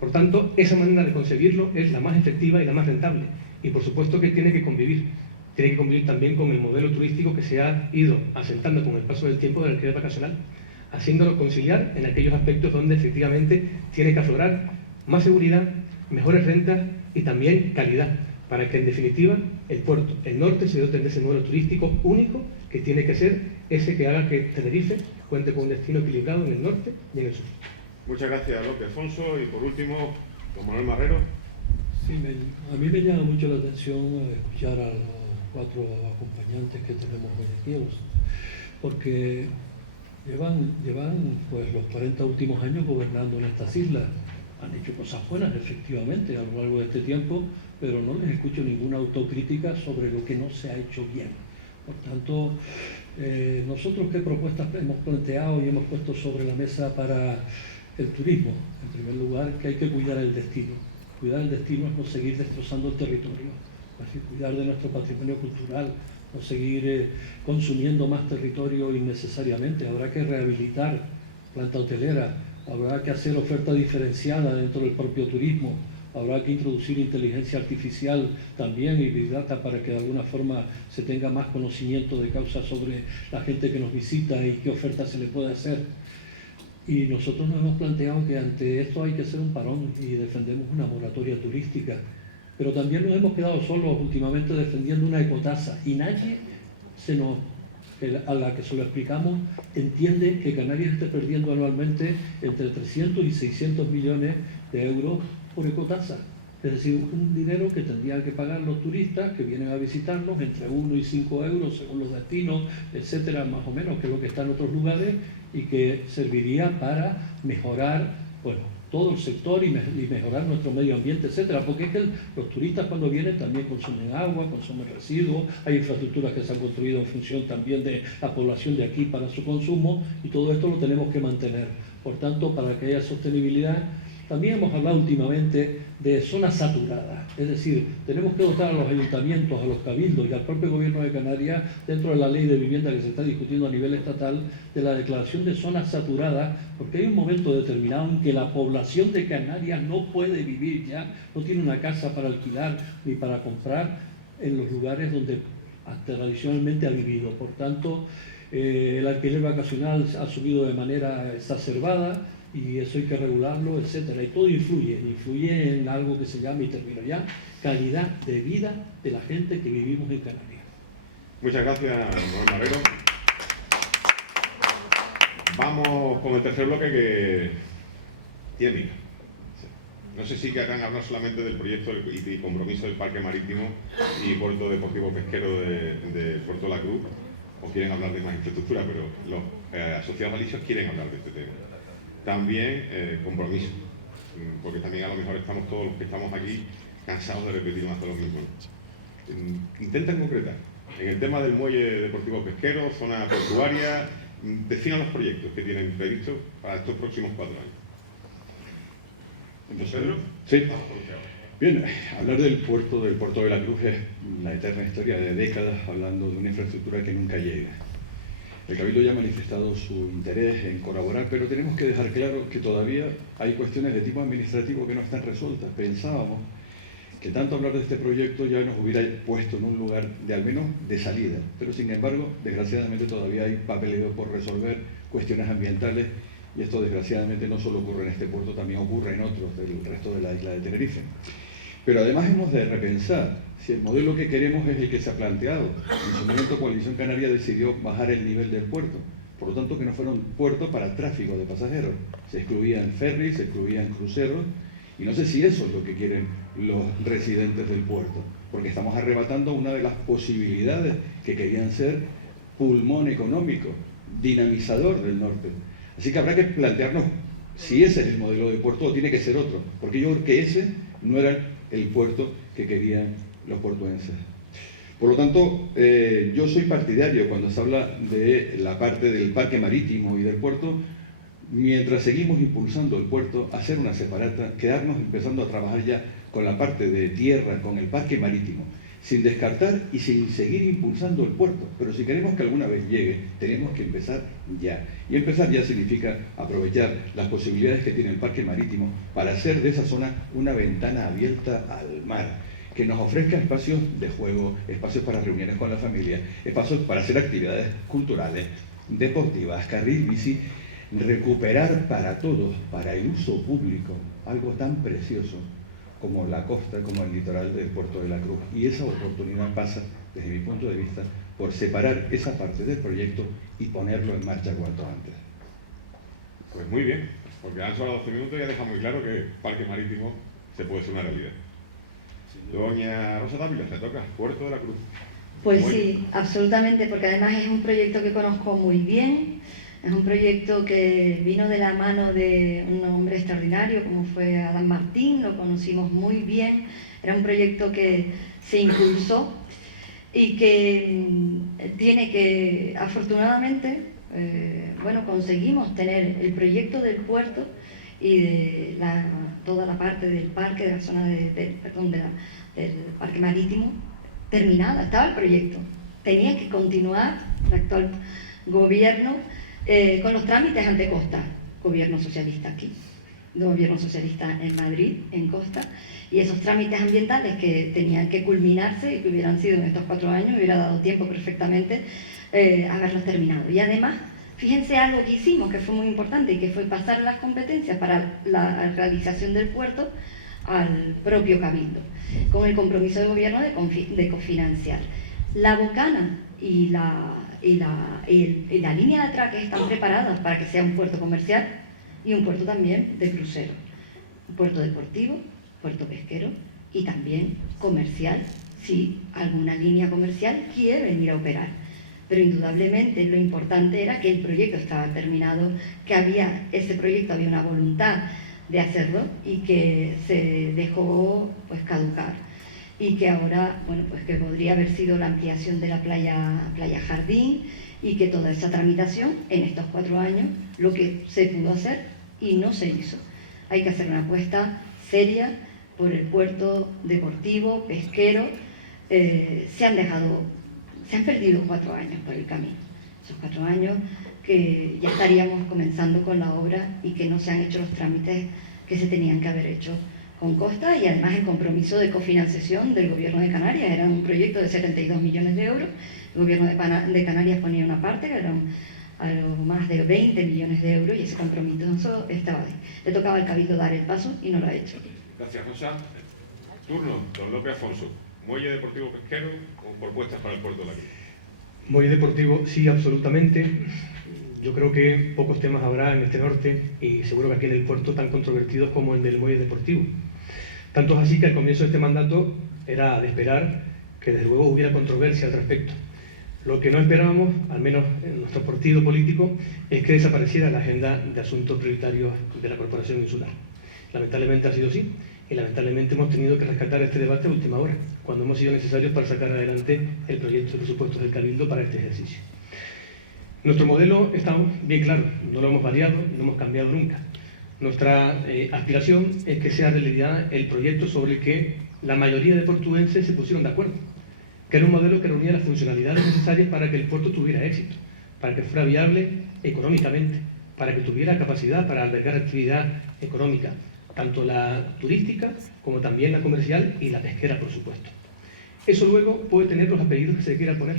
Por tanto, esa manera de concebirlo es la más efectiva y la más rentable. Y por supuesto que tiene que convivir también con el modelo turístico que se ha ido asentando con el paso del tiempo del alquiler vacacional, haciéndolo conciliar en aquellos aspectos donde efectivamente tiene que aflorar más seguridad, mejores rentas y también calidad, para que en definitiva el puerto, el norte, se dote de ese modelo turístico único que tiene que ser ese que haga que Tenerife cuente con un destino equilibrado en el norte y en el sur. Muchas gracias, López Afonso. Y por último, don Manuel Marrero. Sí, a mí me llama mucho la atención escuchar a los 4 acompañantes que tenemos hoy aquí, porque llevan pues, los 40 últimos años gobernando en estas islas. Han hecho cosas buenas, efectivamente, a lo largo de este tiempo, pero no les escucho ninguna autocrítica sobre lo que no se ha hecho bien. Por tanto, nosotros qué propuestas hemos planteado y hemos puesto sobre la mesa para el turismo. En primer lugar, que hay que cuidar el destino. Cuidar el destino es no seguir destrozando el territorio, es decir, cuidar de nuestro patrimonio cultural, no seguir consumiendo más territorio innecesariamente. Habrá que rehabilitar planta hotelera, habrá que hacer oferta diferenciada dentro del propio turismo, habrá que introducir inteligencia artificial también y Big Data para que de alguna forma se tenga más conocimiento de causa sobre la gente que nos visita y qué oferta se le puede hacer. Y nosotros nos hemos planteado que ante esto hay que hacer un parón y defendemos una moratoria turística. Pero también nos hemos quedado solos últimamente defendiendo una ecotasa y nadie a la que se lo explicamos entiende que Canarias esté perdiendo anualmente entre 300 y 600 millones de euros por ecotasa. Es decir, un dinero que tendrían que pagar los turistas que vienen a visitarnos entre 1 y 5 euros según los destinos, etcétera, más o menos, que es lo que está en otros lugares y que serviría para mejorar, bueno, todo el sector y mejorar nuestro medio ambiente, etcétera, porque es que los turistas cuando vienen también consumen agua, consumen residuos, hay infraestructuras que se han construido en función también de la población de aquí para su consumo y todo esto lo tenemos que mantener. Por tanto, para que haya sostenibilidad, también hemos hablado últimamente de zonas saturadas, es decir, tenemos que dotar a los ayuntamientos, a los cabildos y al propio gobierno de Canarias, dentro de la ley de vivienda que se está discutiendo a nivel estatal, de la declaración de zonas saturadas, porque hay un momento determinado en que la población de Canarias no puede vivir ya, no tiene una casa para alquilar ni para comprar en los lugares donde tradicionalmente ha vivido. Por tanto, el alquiler vacacional ha subido de manera exacerbada, y eso hay que regularlo, etcétera, y todo influye en algo que se llama, y termino ya, calidad de vida de la gente que vivimos en Canarias. Muchas gracias, Manuel Marrero. Vamos con el tercer bloque que tiene. No sé si querrán hablar solamente del proyecto y compromiso del Parque Marítimo y Puerto Deportivo Pesquero de Puerto La Cruz, o quieren hablar de más infraestructura, pero los asociados a Lisios quieren hablar de este tema. También compromiso, porque también a lo mejor estamos todos los que estamos aquí cansados de repetir más de lo mismo. Intentan concretar. En el tema del muelle deportivo pesquero, zona portuaria, definan los proyectos que tienen previstos para estos próximos 4 años. ¿Pedro? Sí. Bien, hablar del puerto de la Cruz es la eterna historia de décadas hablando de una infraestructura que nunca llega. El Cabildo ya ha manifestado su interés en colaborar, pero tenemos que dejar claro que todavía hay cuestiones de tipo administrativo que no están resueltas. Pensábamos que tanto hablar de este proyecto ya nos hubiera puesto en un lugar de al menos de salida, pero sin embargo, desgraciadamente todavía hay papeleo por resolver, cuestiones ambientales, y esto desgraciadamente no solo ocurre en este puerto, también ocurre en otros del resto de la isla de Tenerife. Pero además hemos de repensar si el modelo que queremos es el que se ha planteado. En su momento Coalición Canaria decidió bajar el nivel del puerto, por lo tanto que no fuera un puerto para tráfico de pasajeros. Se excluían ferries, se excluían cruceros, y no sé si eso es lo que quieren los residentes del puerto, porque estamos arrebatando una de las posibilidades que querían ser pulmón económico, dinamizador del norte. Así que habrá que plantearnos si ese es el modelo de puerto o tiene que ser otro, porque yo creo que ese no era el puerto que querían los portuenses. Por lo tanto, yo soy partidario cuando se habla de la parte del parque marítimo y del puerto, mientras seguimos impulsando el puerto, hacer una separata, quedarnos empezando a trabajar ya con la parte de tierra, con el parque marítimo, sin descartar y sin seguir impulsando el puerto. Pero si queremos que alguna vez llegue, tenemos que empezar ya. Y empezar ya significa aprovechar las posibilidades que tiene el parque marítimo para hacer de esa zona una ventana abierta al mar, que nos ofrezca espacios de juego, espacios para reuniones con la familia, espacios para hacer actividades culturales, deportivas, carril bici, recuperar para todos, para el uso público, algo tan precioso como la costa, como el litoral del Puerto de la Cruz. Y esa oportunidad pasa, desde mi punto de vista, por separar esa parte del proyecto y ponerlo en marcha cuanto antes. Pues muy bien, porque han solo 12 minutos y ya deja muy claro que el Parque Marítimo se puede ser una realidad. Doña Rosa Dávila, se toca Puerto de la Cruz. Pues sí, absolutamente, porque además es un proyecto que conozco muy bien. Es un proyecto que vino de la mano de un hombre extraordinario como fue Adán Martín, lo conocimos muy bien. Era un proyecto que se impulsó y que tiene que, afortunadamente, conseguimos tener el proyecto del puerto y de toda la parte del parque, de la zona del parque marítimo, terminada. Estaba el proyecto. Tenía que continuar el actual gobierno con los trámites ante Costa, gobierno socialista aquí, gobierno socialista en Madrid, en Costa, y esos trámites ambientales que tenían que culminarse y que hubieran sido en estos 4 años, hubiera dado tiempo perfectamente haberlos terminado. Y además, fíjense algo que hicimos que fue muy importante y que fue pasar las competencias para la realización del puerto al propio Cabildo, con el compromiso del gobierno de cofinanciar. La bocana y la línea de atraque están preparadas para que sea un puerto comercial y un puerto también de crucero. Un puerto deportivo, puerto pesquero y también comercial, si alguna línea comercial quiere venir a operar. Pero indudablemente lo importante era que el proyecto estaba terminado, que ese proyecto había una voluntad de hacerlo y que se dejó pues caducar. Y que ahora, que podría haber sido la ampliación de la playa Jardín y que toda esa tramitación en estos 4 años, lo que se pudo hacer y no se hizo. Hay que hacer una apuesta seria por el puerto deportivo, pesquero. Se han perdido 4 años por el camino. Esos 4 años que ya estaríamos comenzando con la obra y que no se han hecho los trámites que se tenían que haber hecho con Costa, y además el compromiso de cofinanciación del gobierno de Canarias. Era un proyecto de 72 millones de euros, el gobierno de Canarias ponía una parte, que eran algo más de 20 millones de euros, y ese compromiso estaba ahí. Le tocaba al Cabildo dar el paso y no lo ha hecho. Gracias, Rosa. Turno, don López Afonso. Muelle deportivo pesquero o propuestas para el Puerto de la Cruz. Muelle deportivo, sí, absolutamente. Yo creo que pocos temas habrá en este norte y seguro que aquí en el puerto tan controvertidos como el del muelle deportivo. Tanto es así que al comienzo de este mandato era de esperar que desde luego hubiera controversia al respecto. Lo que no esperábamos, al menos en nuestro partido político, es que desapareciera la agenda de asuntos prioritarios de la Corporación Insular. Lamentablemente ha sido así, y lamentablemente hemos tenido que rescatar este debate a última hora, cuando hemos sido necesarios para sacar adelante el proyecto de presupuestos del Cabildo para este ejercicio. Nuestro modelo está bien claro, no lo hemos variado y no hemos cambiado nunca. Nuestra aspiración es que sea realidad el proyecto sobre el que la mayoría de portuenses se pusieron de acuerdo, que era un modelo que reunía las funcionalidades necesarias para que el puerto tuviera éxito, para que fuera viable económicamente, para que tuviera capacidad para albergar actividad económica, tanto la turística como también la comercial y la pesquera, por supuesto. Eso luego puede tener los apellidos que se quiera poner.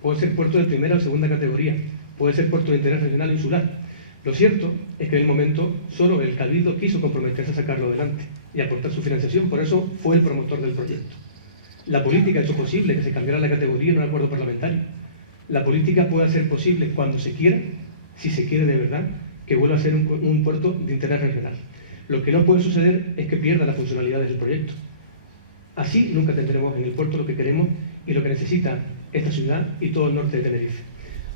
Puede ser puerto de primera o segunda categoría, puede ser puerto de interés regional o insular. Lo cierto es que en el momento solo el Cabildo quiso comprometerse a sacarlo adelante y aportar su financiación, por eso fue el promotor del proyecto. La política ha hecho posible que se cambiara la categoría en un acuerdo parlamentario. La política puede hacer posible cuando se quiera, si se quiere de verdad, que vuelva a ser un puerto de interés regional. Lo que no puede suceder es que pierda las funcionalidades del proyecto. Así nunca tendremos en el puerto lo que queremos y lo que necesita esta ciudad y todo el norte de Tenerife.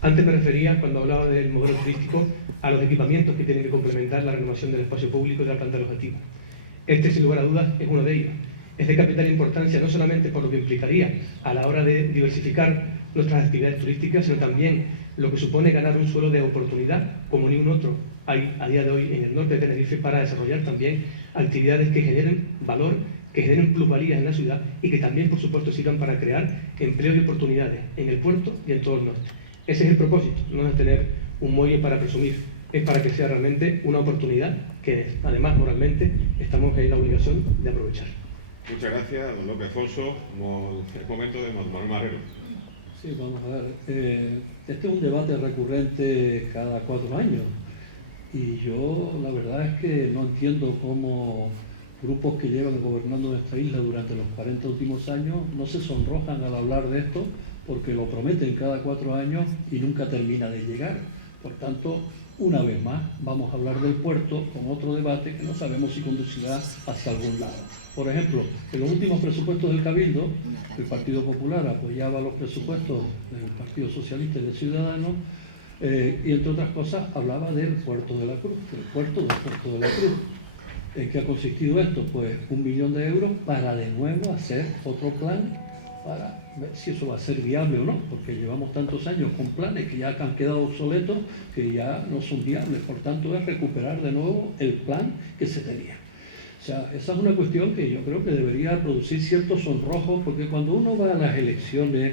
Antes me refería, cuando hablaba del modelo turístico, a los equipamientos que tienen que complementar la renovación del espacio público y de la planta alojativa. Este, sin lugar a dudas, es uno de ellos. Es de capital importancia no solamente por lo que implicaría a la hora de diversificar nuestras actividades turísticas, sino también lo que supone ganar un suelo de oportunidad como ni un otro hay a día de hoy en el norte de Tenerife para desarrollar también actividades que generen valor, que generen plusvalías en la ciudad y que también, por supuesto, sirvan para crear empleo y oportunidades en el puerto y en todo el norte. Ese es el propósito, no es tener un muelle para presumir, es para que sea realmente una oportunidad que, además, moralmente, estamos en la obligación de aprovechar. Muchas gracias, don López Afonso. Es momento de Manuel Marrero. Sí, vamos a ver. Este es un debate recurrente cada 4 años y yo la verdad es que no entiendo cómo grupos que llevan gobernando nuestra isla durante los 40 últimos años no se sonrojan al hablar de esto, porque lo prometen cada 4 años y nunca termina de llegar. Por tanto, una vez más, vamos a hablar del puerto con otro debate que no sabemos si conducirá hacia algún lado. Por ejemplo, en los últimos presupuestos del Cabildo, el Partido Popular apoyaba los presupuestos del Partido Socialista y de Ciudadanos, y entre otras cosas hablaba del Puerto de la Cruz, del puerto de la Cruz. ¿En qué ha consistido esto? Pues 1 millón de euros para de nuevo hacer otro plan para ver si eso va a ser viable o no, porque llevamos tantos años con planes que ya han quedado obsoletos, que ya no son viables. Por tanto, es recuperar de nuevo el plan que se tenía. O sea, esa es una cuestión que yo creo que debería producir cierto sonrojo, porque cuando uno va a las elecciones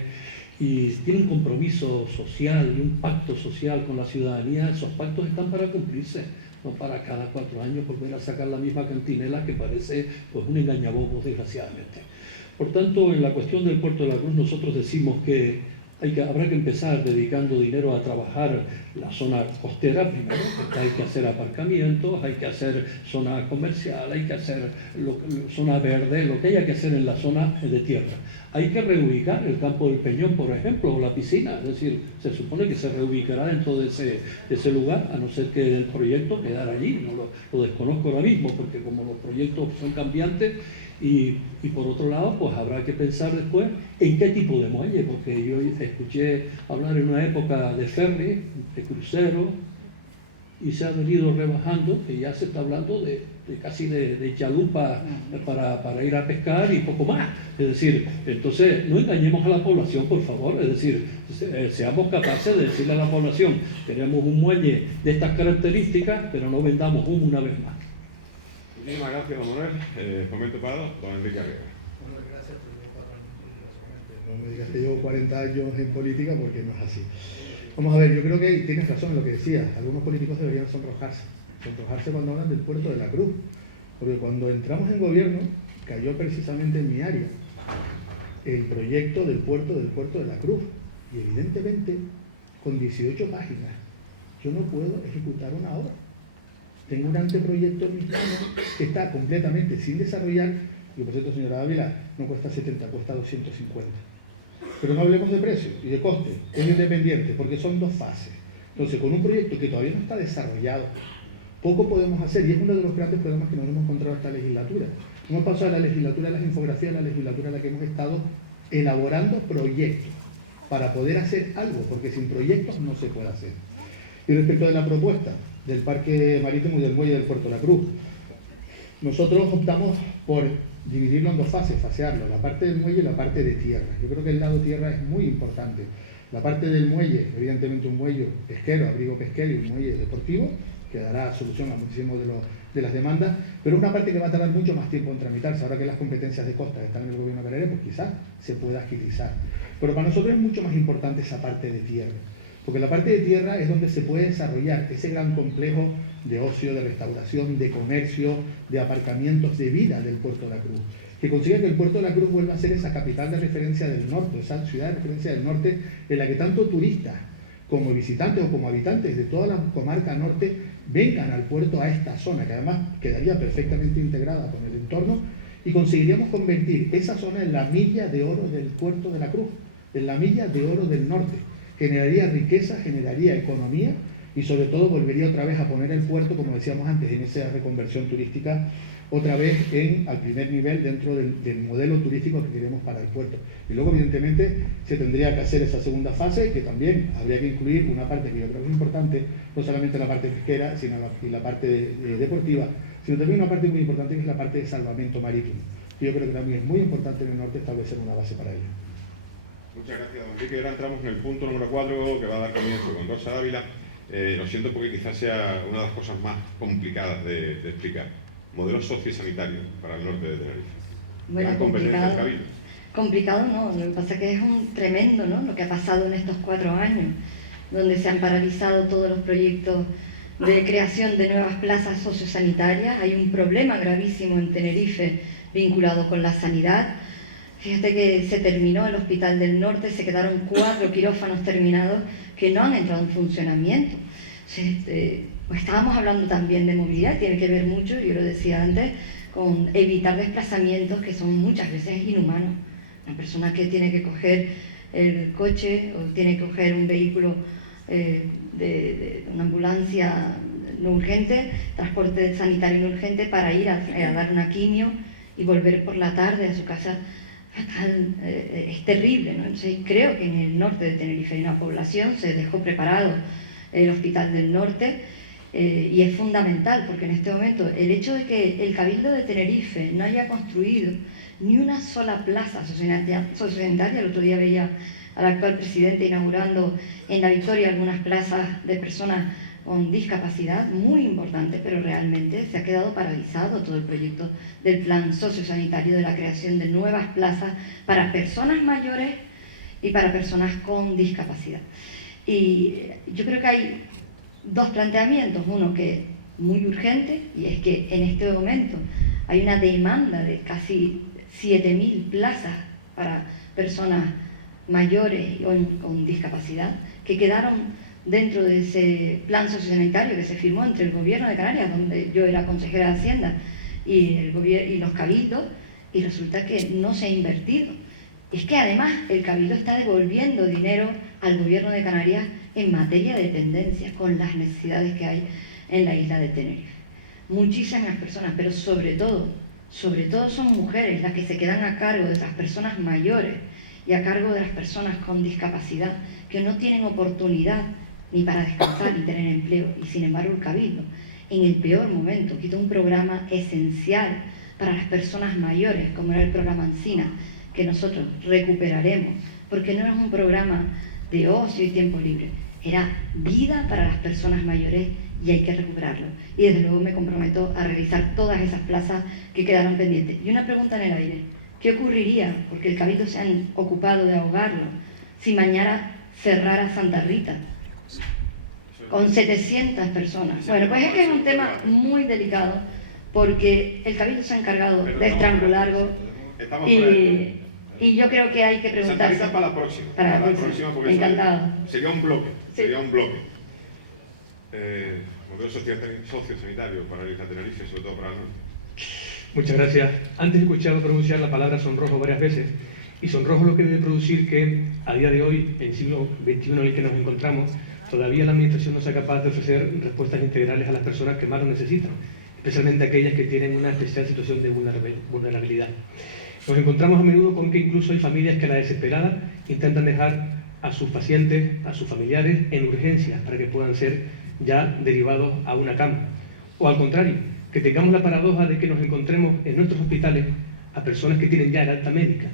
y tiene un compromiso social y un pacto social con la ciudadanía, esos pactos están para cumplirse, no para cada 4 años volver a sacar la misma cantinela que parece pues un engañabobos, desgraciadamente. Por tanto, en la cuestión del Puerto de la Cruz nosotros decimos que habrá que empezar dedicando dinero a trabajar la zona costera primero, porque hay que hacer aparcamientos, hay que hacer zona comercial, hay que hacer zona verde, lo que haya que hacer en la zona de tierra. Hay que reubicar el campo del Peñón, por ejemplo, o la piscina, es decir, se supone que se reubicará dentro de ese lugar, a no ser que el proyecto quedara allí. No lo desconozco ahora mismo, porque como los proyectos son cambiantes, y por otro lado, pues habrá que pensar después en qué tipo de muelle, porque yo escuché hablar en una época de ferry, de crucero, y se ha venido rebajando, que ya se está hablando de casi de chalupa para ir a pescar y poco más. Es decir, entonces no engañemos a la población, por favor. Es decir, seamos capaces de decirle a la población: queremos un muelle de estas características, pero no vendamos humo una vez más. Muchísimas gracias, don Manuel. Momento parado, don Enrique Arriaga. Bueno, gracias por los 4 años. No me digas que llevo 40 años en política, porque no es así. Vamos a ver, yo creo que tienes razón en lo que decías. Algunos políticos deberían sonrojarse cuando hablan del Puerto de la Cruz. Porque cuando entramos en gobierno, cayó precisamente en mi área el proyecto del Puerto de la Cruz. Y evidentemente, con 18 páginas, yo no puedo ejecutar una obra. Tengo un anteproyecto en mis manos que está completamente sin desarrollar, y por cierto, señora Ávila, no cuesta 70, cuesta 250. Pero no hablemos de precio y de coste, es independiente, porque son 2 fases. Entonces, con un proyecto que todavía no está desarrollado, poco podemos hacer, y es uno de los grandes problemas que nos hemos encontrado esta legislatura. Hemos pasado de la legislatura de las infografías a la legislatura en la que hemos estado elaborando proyectos para poder hacer algo, porque sin proyectos no se puede hacer. Y respecto de la propuesta del Parque Marítimo y del Muelle del Puerto de la Cruz, nosotros optamos por dividirlo en dos fases, fasearlo, la parte del muelle y la parte de tierra. Yo creo que el lado tierra es muy importante. La parte del muelle, evidentemente un muelle pesquero, abrigo pesquero y un muelle deportivo, que dará solución a muchísimas de las demandas, pero una parte que va a tardar mucho más tiempo en tramitarse. Ahora que las competencias de costa están en el gobierno canario, pues quizás se pueda agilizar. Pero para nosotros es mucho más importante esa parte de tierra, porque la parte de tierra es donde se puede desarrollar ese gran complejo de ocio, de restauración, de comercio, de aparcamientos, de vida del Puerto de la Cruz, que consiga que el Puerto de la Cruz vuelva a ser esa capital de referencia del norte, esa ciudad de referencia del norte, en la que tanto turistas como visitantes o como habitantes de toda la comarca norte vengan al puerto, a esta zona, que además quedaría perfectamente integrada con el entorno, y conseguiríamos convertir esa zona en la milla de oro del Puerto de la Cruz, en la milla de oro del norte. Generaría riqueza, generaría economía y sobre todo volvería otra vez a poner el puerto, como decíamos antes, en esa reconversión turística, otra vez al primer nivel dentro del modelo turístico que queremos para el puerto. Y luego, evidentemente, se tendría que hacer esa segunda fase, que también habría que incluir una parte que yo creo que es importante, no solamente la parte pesquera sino la parte deportiva, sino también una parte muy importante que es la parte de salvamento marítimo. Y yo creo que también es muy importante en el norte establecer una base para ello. Muchas gracias, don Enrique. Ahora entramos en el punto número 4, que va a dar comienzo con Rosa Dávila. Lo siento porque quizás sea una de las cosas más complicadas de explicar. Modelo sociosanitario para el norte de Tenerife. Bueno, complicado no, lo que pasa es que es un tremendo, ¿no?, lo que ha pasado en estos 4 años, donde se han paralizado todos los proyectos de creación de nuevas plazas sociosanitarias. Hay un problema gravísimo en Tenerife vinculado con la sanidad. Fíjate que se terminó el Hospital del Norte, se quedaron 4 quirófanos terminados que no han entrado en funcionamiento. Pues estábamos hablando también de movilidad, tiene que ver mucho, yo lo decía antes, con evitar desplazamientos que son muchas veces inhumanos. Una persona que tiene que coger el coche o tiene que coger un vehículo de una ambulancia no urgente, transporte sanitario no urgente, para ir a dar una quimio y volver por la tarde a su casa. Es terrible, ¿no? Entonces, creo que en el norte de Tenerife hay una población, se dejó preparado el Hospital del Norte, y es fundamental, porque en este momento el hecho de que el Cabildo de Tenerife no haya construido ni una sola plaza sociosanitaria, el otro día veía al actual presidente inaugurando en La Victoria algunas plazas de personas con discapacidad, muy importante, pero realmente se ha quedado paralizado todo el proyecto del plan sociosanitario, de la creación de nuevas plazas para personas mayores y para personas con discapacidad. Y yo creo que hay 2 planteamientos, uno que es muy urgente, y es que en este momento hay una demanda de casi 7.000 plazas para personas mayores con discapacidad, que quedaron dentro de ese plan sociosanitario que se firmó entre el Gobierno de Canarias, donde yo era consejera de Hacienda, y los cabildos, y resulta que no se ha invertido. Es que además el Cabildo está devolviendo dinero al Gobierno de Canarias en materia de dependencia, con las necesidades que hay en la isla de Tenerife. Muchísimas personas, pero sobre todo son mujeres las que se quedan a cargo de esas personas mayores y a cargo de las personas con discapacidad, que no tienen oportunidad ni para descansar ni tener empleo. Y sin embargo el Cabildo, en el peor momento, quitó un programa esencial para las personas mayores, como era el programa Encina, que nosotros recuperaremos, porque no era un programa de ocio y tiempo libre, era vida para las personas mayores, y hay que recuperarlo. Y desde luego me comprometo a realizar todas esas plazas que quedaron pendientes. Y una pregunta en el aire: ¿qué ocurriría, porque el Cabildo se han ocupado de ahogarlo, si mañana cerrara Santa Rita con 700 personas? Bueno, pues es que es un tema muy delicado, porque el Cabildo se ha encargado de estrangularlo, y yo creo que hay que preguntarse. Santa Rita para la próxima. Para la próxima, porque encantado. Sería un bloque. Sí. Sería un bloque. Modelo sociosanitario para la isla de Tenerife, sobre todo para el norte. Muchas gracias. Antes he escuchado pronunciar la palabra sonrojo varias veces, y sonrojo lo que debe producir que a día de hoy, en el siglo XXI en el que nos encontramos, todavía la Administración no sea capaz de ofrecer respuestas integrales a las personas que más lo necesitan. especialmente aquellas que tienen una especial situación de vulnerabilidad. Nos encontramos a menudo con que incluso hay familias que a la desesperada intentan dejar a sus pacientes, a sus familiares, en urgencias para que puedan ser ya derivados a una cama. O al contrario, que tengamos la paradoja de que nos encontremos en nuestros hospitales a personas que tienen ya el alta médica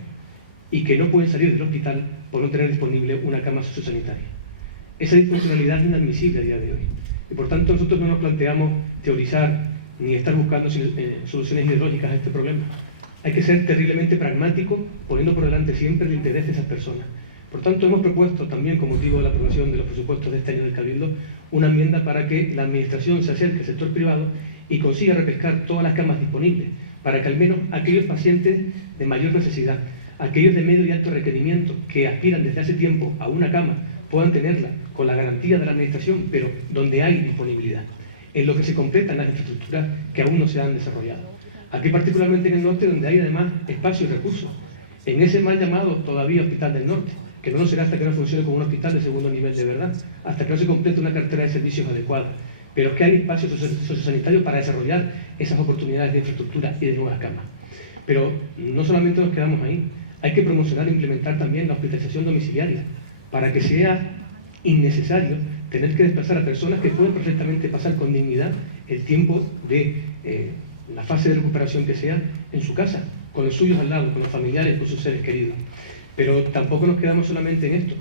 y que no pueden salir del hospital por no tener disponible una cama sociosanitaria. Esa disfuncionalidad es inadmisible a día de hoy. Y por tanto nosotros no nos planteamos teorizar ni estar buscando soluciones ideológicas a este problema. Hay que ser terriblemente pragmático, poniendo por delante siempre el interés de esas personas. Por tanto, hemos propuesto también, con motivo de la aprobación de los presupuestos de este año del Cabildo, una enmienda para que la Administración se acerque al sector privado y consiga repescar todas las camas disponibles, para que al menos aquellos pacientes de mayor necesidad, aquellos de medio y alto requerimiento que aspiran desde hace tiempo a una cama, puedan tenerla con la garantía de la Administración, pero donde hay disponibilidad, en lo que se completan las infraestructuras que aún no se han desarrollado. Aquí particularmente en el norte, donde hay además espacio y recursos, en ese mal llamado todavía Hospital del Norte, que no lo será hasta que no funcione como un hospital de segundo nivel de verdad, hasta que no se complete una cartera de servicios adecuada, pero que hay espacios sociosanitarios para desarrollar esas oportunidades de infraestructura y de nuevas camas. Pero no solamente nos quedamos ahí, hay que promocionar e implementar también la hospitalización domiciliaria, para que sea innecesario tener que desplazar a personas que pueden perfectamente pasar con dignidad el tiempo de la fase de recuperación que sea en su casa, con los suyos al lado, con los familiares, con sus seres queridos. Pero tampoco nos quedamos solamente en esto.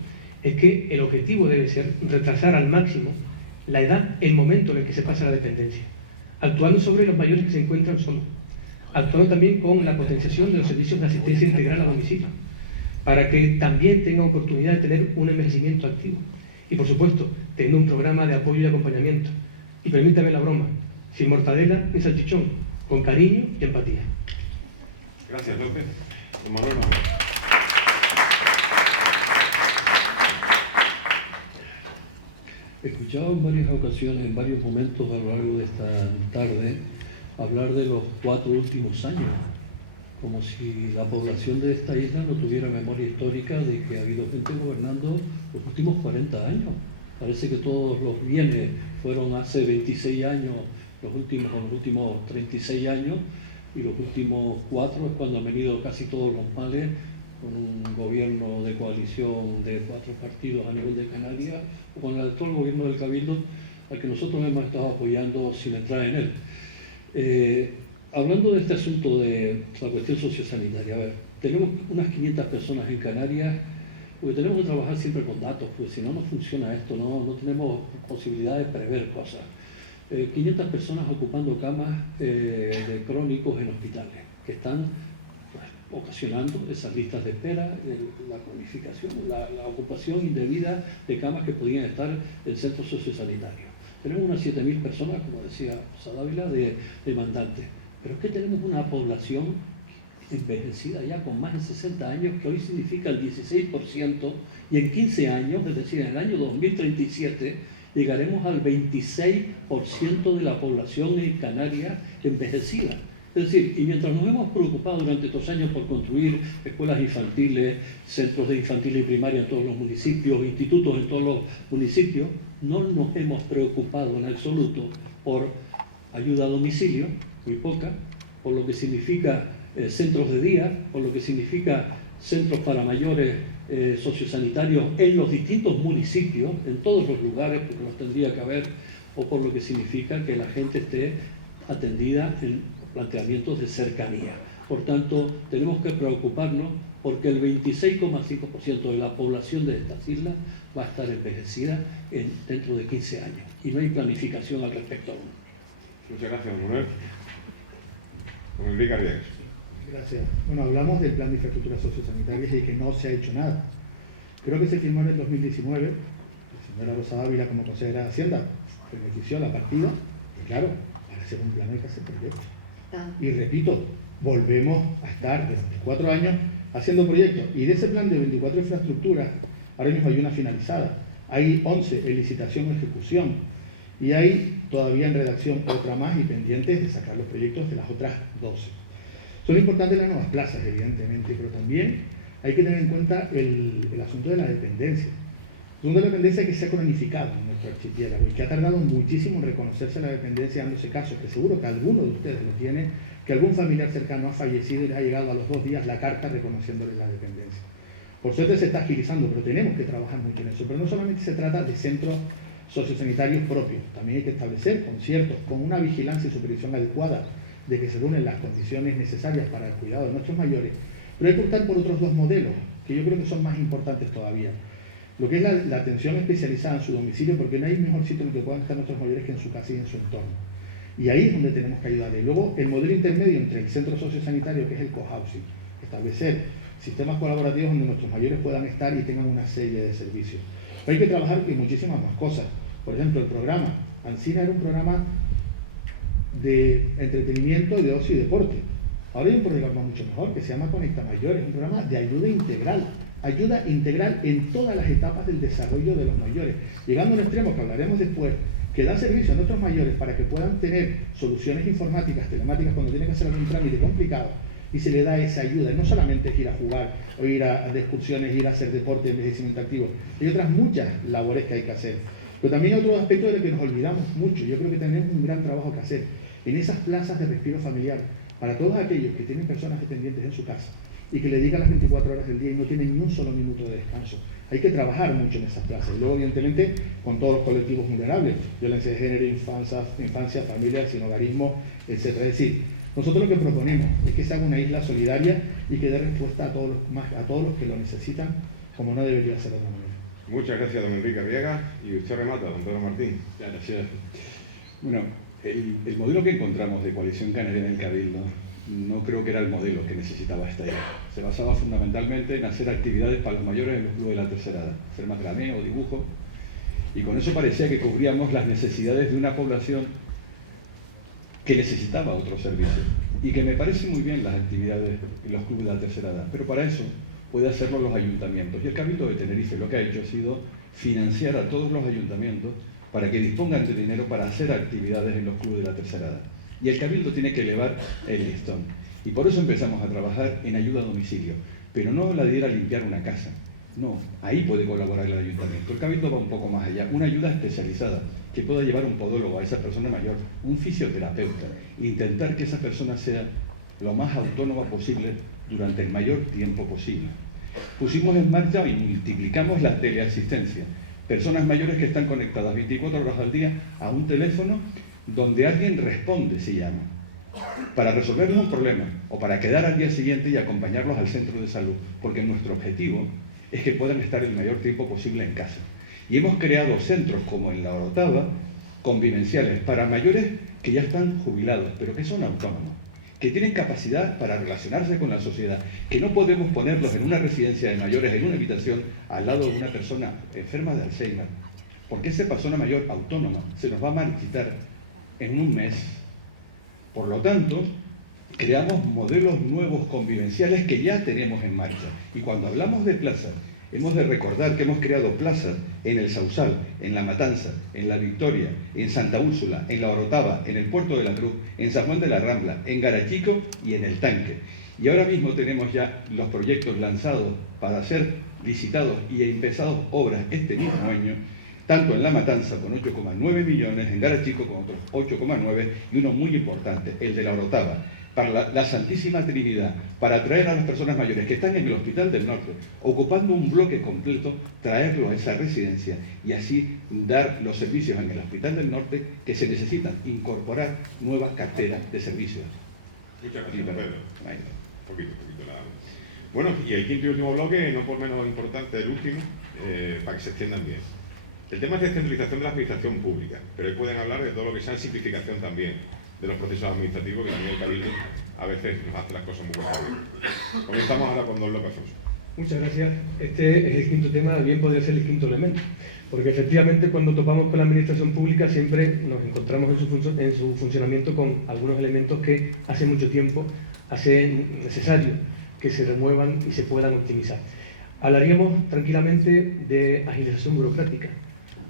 Es que el objetivo debe ser retrasar al máximo la edad, el momento en el que se pasa a la dependencia, actuando sobre los mayores que se encuentran solos, actuando también con la potenciación de los servicios de asistencia integral a domicilio, para que también tengan oportunidad de tener un envejecimiento activo. Y por supuesto, teniendo un programa de apoyo y acompañamiento. Y permítame la broma, sin mortadela ni salchichón, con cariño y empatía. Gracias, López. Don Manuel. He escuchado en varias ocasiones, en varios momentos a lo largo de esta tarde, hablar de los 4 últimos años, como si la población de esta isla no tuviera memoria histórica de que ha habido gente gobernando los últimos 40 años. Parece que todos los bienes fueron hace 26 años, los últimos 36 años, y los últimos 4 es cuando han venido casi todos los males, con un gobierno de coalición de 4 partidos a nivel de Canarias, o con el actual gobierno del Cabildo, al que nosotros hemos estado apoyando sin entrar en él. Hablando de este asunto de la cuestión sociosanitaria, a ver, tenemos unas 500 personas en Canarias, porque tenemos que trabajar siempre con datos, porque si no, no funciona esto, no tenemos posibilidad de prever cosas. 500 personas ocupando camas de crónicos en hospitales, que están ocasionando esas listas de espera, la cronificación, la ocupación indebida de camas que podían estar en centros sociosanitarios. Tenemos unas 7.000 personas, como decía Sadávila, de demandantes, pero es que tenemos una población envejecida ya con más de 60 años, que hoy significa el 16%, y en 15 años, es decir, en el año 2037, llegaremos al 26% de la población en Canarias envejecida. Es decir, y mientras nos hemos preocupado durante estos años por construir escuelas infantiles, centros de infantil y primaria en todos los municipios, institutos en todos los municipios, no nos hemos preocupado en absoluto por ayuda a domicilio, muy poca, por lo que significa centros de día, por lo que significa centros para mayores sociosanitarios en los distintos municipios, en todos los lugares, porque los tendría que haber, o por lo que significa que la gente esté atendida en planteamientos de cercanía. Por tanto, tenemos que preocuparnos porque el 26,5% de la población de estas islas va a estar envejecida dentro de 15 años y no hay planificación al respecto aún. Muchas gracias, don Manuel. Don Enrique Arriaga. Gracias. Bueno, hablamos del plan de infraestructuras sociosanitarias y que no se ha hecho nada. Creo que se firmó en el 2019, la señora Rosa Ávila como consejera de Hacienda benefició la partida, y claro, para hacer un plan hay que hacer proyectos. Y repito, volvemos a estar durante 4 años haciendo proyectos. Y de ese plan de 24 infraestructuras, ahora mismo hay una finalizada. Hay 11 en licitación o ejecución. Y hay todavía en redacción otra más y pendientes de sacar los proyectos de las otras 12. Son importantes las nuevas plazas, evidentemente, pero también hay que tener en cuenta el asunto de la dependencia. Segundo, la dependencia que se ha cronificado en nuestro archipiélago y que ha tardado muchísimo en reconocerse la dependencia, dándose casos que seguro que alguno de ustedes lo tiene, que algún familiar cercano ha fallecido y le ha llegado a los 2 días la carta reconociéndole la dependencia. Por suerte se está agilizando, pero tenemos que trabajar mucho en eso. Pero no solamente se trata de centros sociosanitarios propios, también hay que establecer conciertos con una vigilancia y supervisión adecuada de que se reúnen las condiciones necesarias para el cuidado de nuestros mayores, pero hay que optar por otros 2 modelos, que yo creo que son más importantes todavía. Lo que es la atención especializada en su domicilio, porque no hay mejor sitio en el que puedan estar nuestros mayores que en su casa y en su entorno. Y ahí es donde tenemos que ayudar. Y luego el modelo intermedio entre el centro sociosanitario, que es el cohousing, establecer sistemas colaborativos donde nuestros mayores puedan estar y tengan una serie de servicios. Pero hay que trabajar en muchísimas más cosas. Por ejemplo, el programa Ancina era un programa de entretenimiento, de ocio y deporte. Ahora hay un programa mucho mejor que se llama Conecta Mayores, un programa de ayuda integral en todas las etapas del desarrollo de los mayores, llegando a un extremo que hablaremos después, que da servicio a nuestros mayores para que puedan tener soluciones informáticas, telemáticas, cuando tienen que hacer algún trámite complicado, y se le da esa ayuda. Y no solamente es ir a jugar o ir a excursiones, ir a hacer deporte, envejecimiento activo, hay otras muchas labores que hay que hacer. Pero también hay otro aspecto de lo que nos olvidamos mucho. Yo creo que tenemos un gran trabajo que hacer en esas plazas de respiro familiar para todos aquellos que tienen personas dependientes en su casa y que le dedican las 24 horas del día y no tienen ni un solo minuto de descanso. Hay que trabajar mucho en esas plazas. Y luego, evidentemente, con todos los colectivos vulnerables, violencia de género, infancia, familia, sinhogarismo, etc. Es decir, nosotros lo que proponemos es que se haga una isla solidaria y que dé respuesta a todos los que lo necesitan, como no debería ser de otra manera. Muchas gracias, don Enrique Arriaga. Y usted remata, don Pedro Martín. Gracias. Bueno, el modelo que encontramos de Coalición Canaria en el Cabildo no creo que era el modelo que necesitaba esta idea. Se basaba fundamentalmente en hacer actividades para los mayores en los clubes de la tercera edad, hacer macramé o dibujo, y con eso parecía que cubríamos las necesidades de una población que necesitaba otro servicio, y que me parecen muy bien las actividades en los clubes de la tercera edad, pero para eso puede hacerlo los ayuntamientos. Y el Cabildo de Tenerife lo que ha hecho ha sido financiar a todos los ayuntamientos para que dispongan de dinero para hacer actividades en los clubes de la tercera edad. Y el Cabildo tiene que elevar el listón. Y por eso empezamos a trabajar en ayuda a domicilio, pero no la de ir a limpiar una casa. No, ahí puede colaborar el ayuntamiento. El Cabildo va un poco más allá, una ayuda especializada que pueda llevar un podólogo a esa persona mayor, un fisioterapeuta, e intentar que esa persona sea lo más autónoma posible durante el mayor tiempo posible. Pusimos en marcha y multiplicamos la teleasistencia. Personas mayores que están conectadas 24 horas al día a un teléfono donde alguien responde si llama, para resolverles un problema o para quedar al día siguiente y acompañarlos al centro de salud, porque nuestro objetivo es que puedan estar el mayor tiempo posible en casa. Y hemos creado centros como en La Orotava, convivenciales, para mayores que ya están jubilados, pero que son autónomos, que tienen capacidad para relacionarse con la sociedad, que no podemos ponerlos en una residencia de mayores, en una habitación, al lado de una persona enferma de Alzheimer, porque esa persona mayor autónoma se nos va a marchitar en un mes. Por lo tanto, creamos modelos nuevos convivenciales que ya tenemos en marcha. Y cuando hablamos de plazas, hemos de recordar que hemos creado plazas en el Sausal, en La Matanza, en La Victoria, en Santa Úrsula, en La Orotava, en el Puerto de la Cruz, en San Juan de la Rambla, en Garachico y en El Tanque. Y ahora mismo tenemos ya los proyectos lanzados para ser licitados y empezados obras este mismo año, tanto en La Matanza con 8,9 millones, en Garachico con otros 8,9 y uno muy importante, el de La Orotava, para la Santísima Trinidad, para traer a las personas mayores que están en el Hospital del Norte, ocupando un bloque completo, traerlo a esa residencia y así dar los servicios en el Hospital del Norte que se necesitan, incorporar nuevas carteras de servicios. Muchas gracias, Pedro. Poquito nada más. Bueno, y el quinto y último bloque, no por menos importante el último, para que se extiendan bien. El tema es descentralización de la administración pública, pero ahí pueden hablar de todo lo que sea simplificación también de los procesos administrativos, que también el Cabildo a veces nos hace las cosas muy complicadas. Comenzamos ahora con don López Alfonso. Muchas gracias. Este es el quinto tema, bien podría ser el quinto elemento, porque efectivamente cuando topamos con la administración pública siempre nos encontramos en su funcionamiento con algunos elementos que hace mucho tiempo hace necesario que se remuevan y se puedan optimizar. Hablaríamos tranquilamente de agilización burocrática,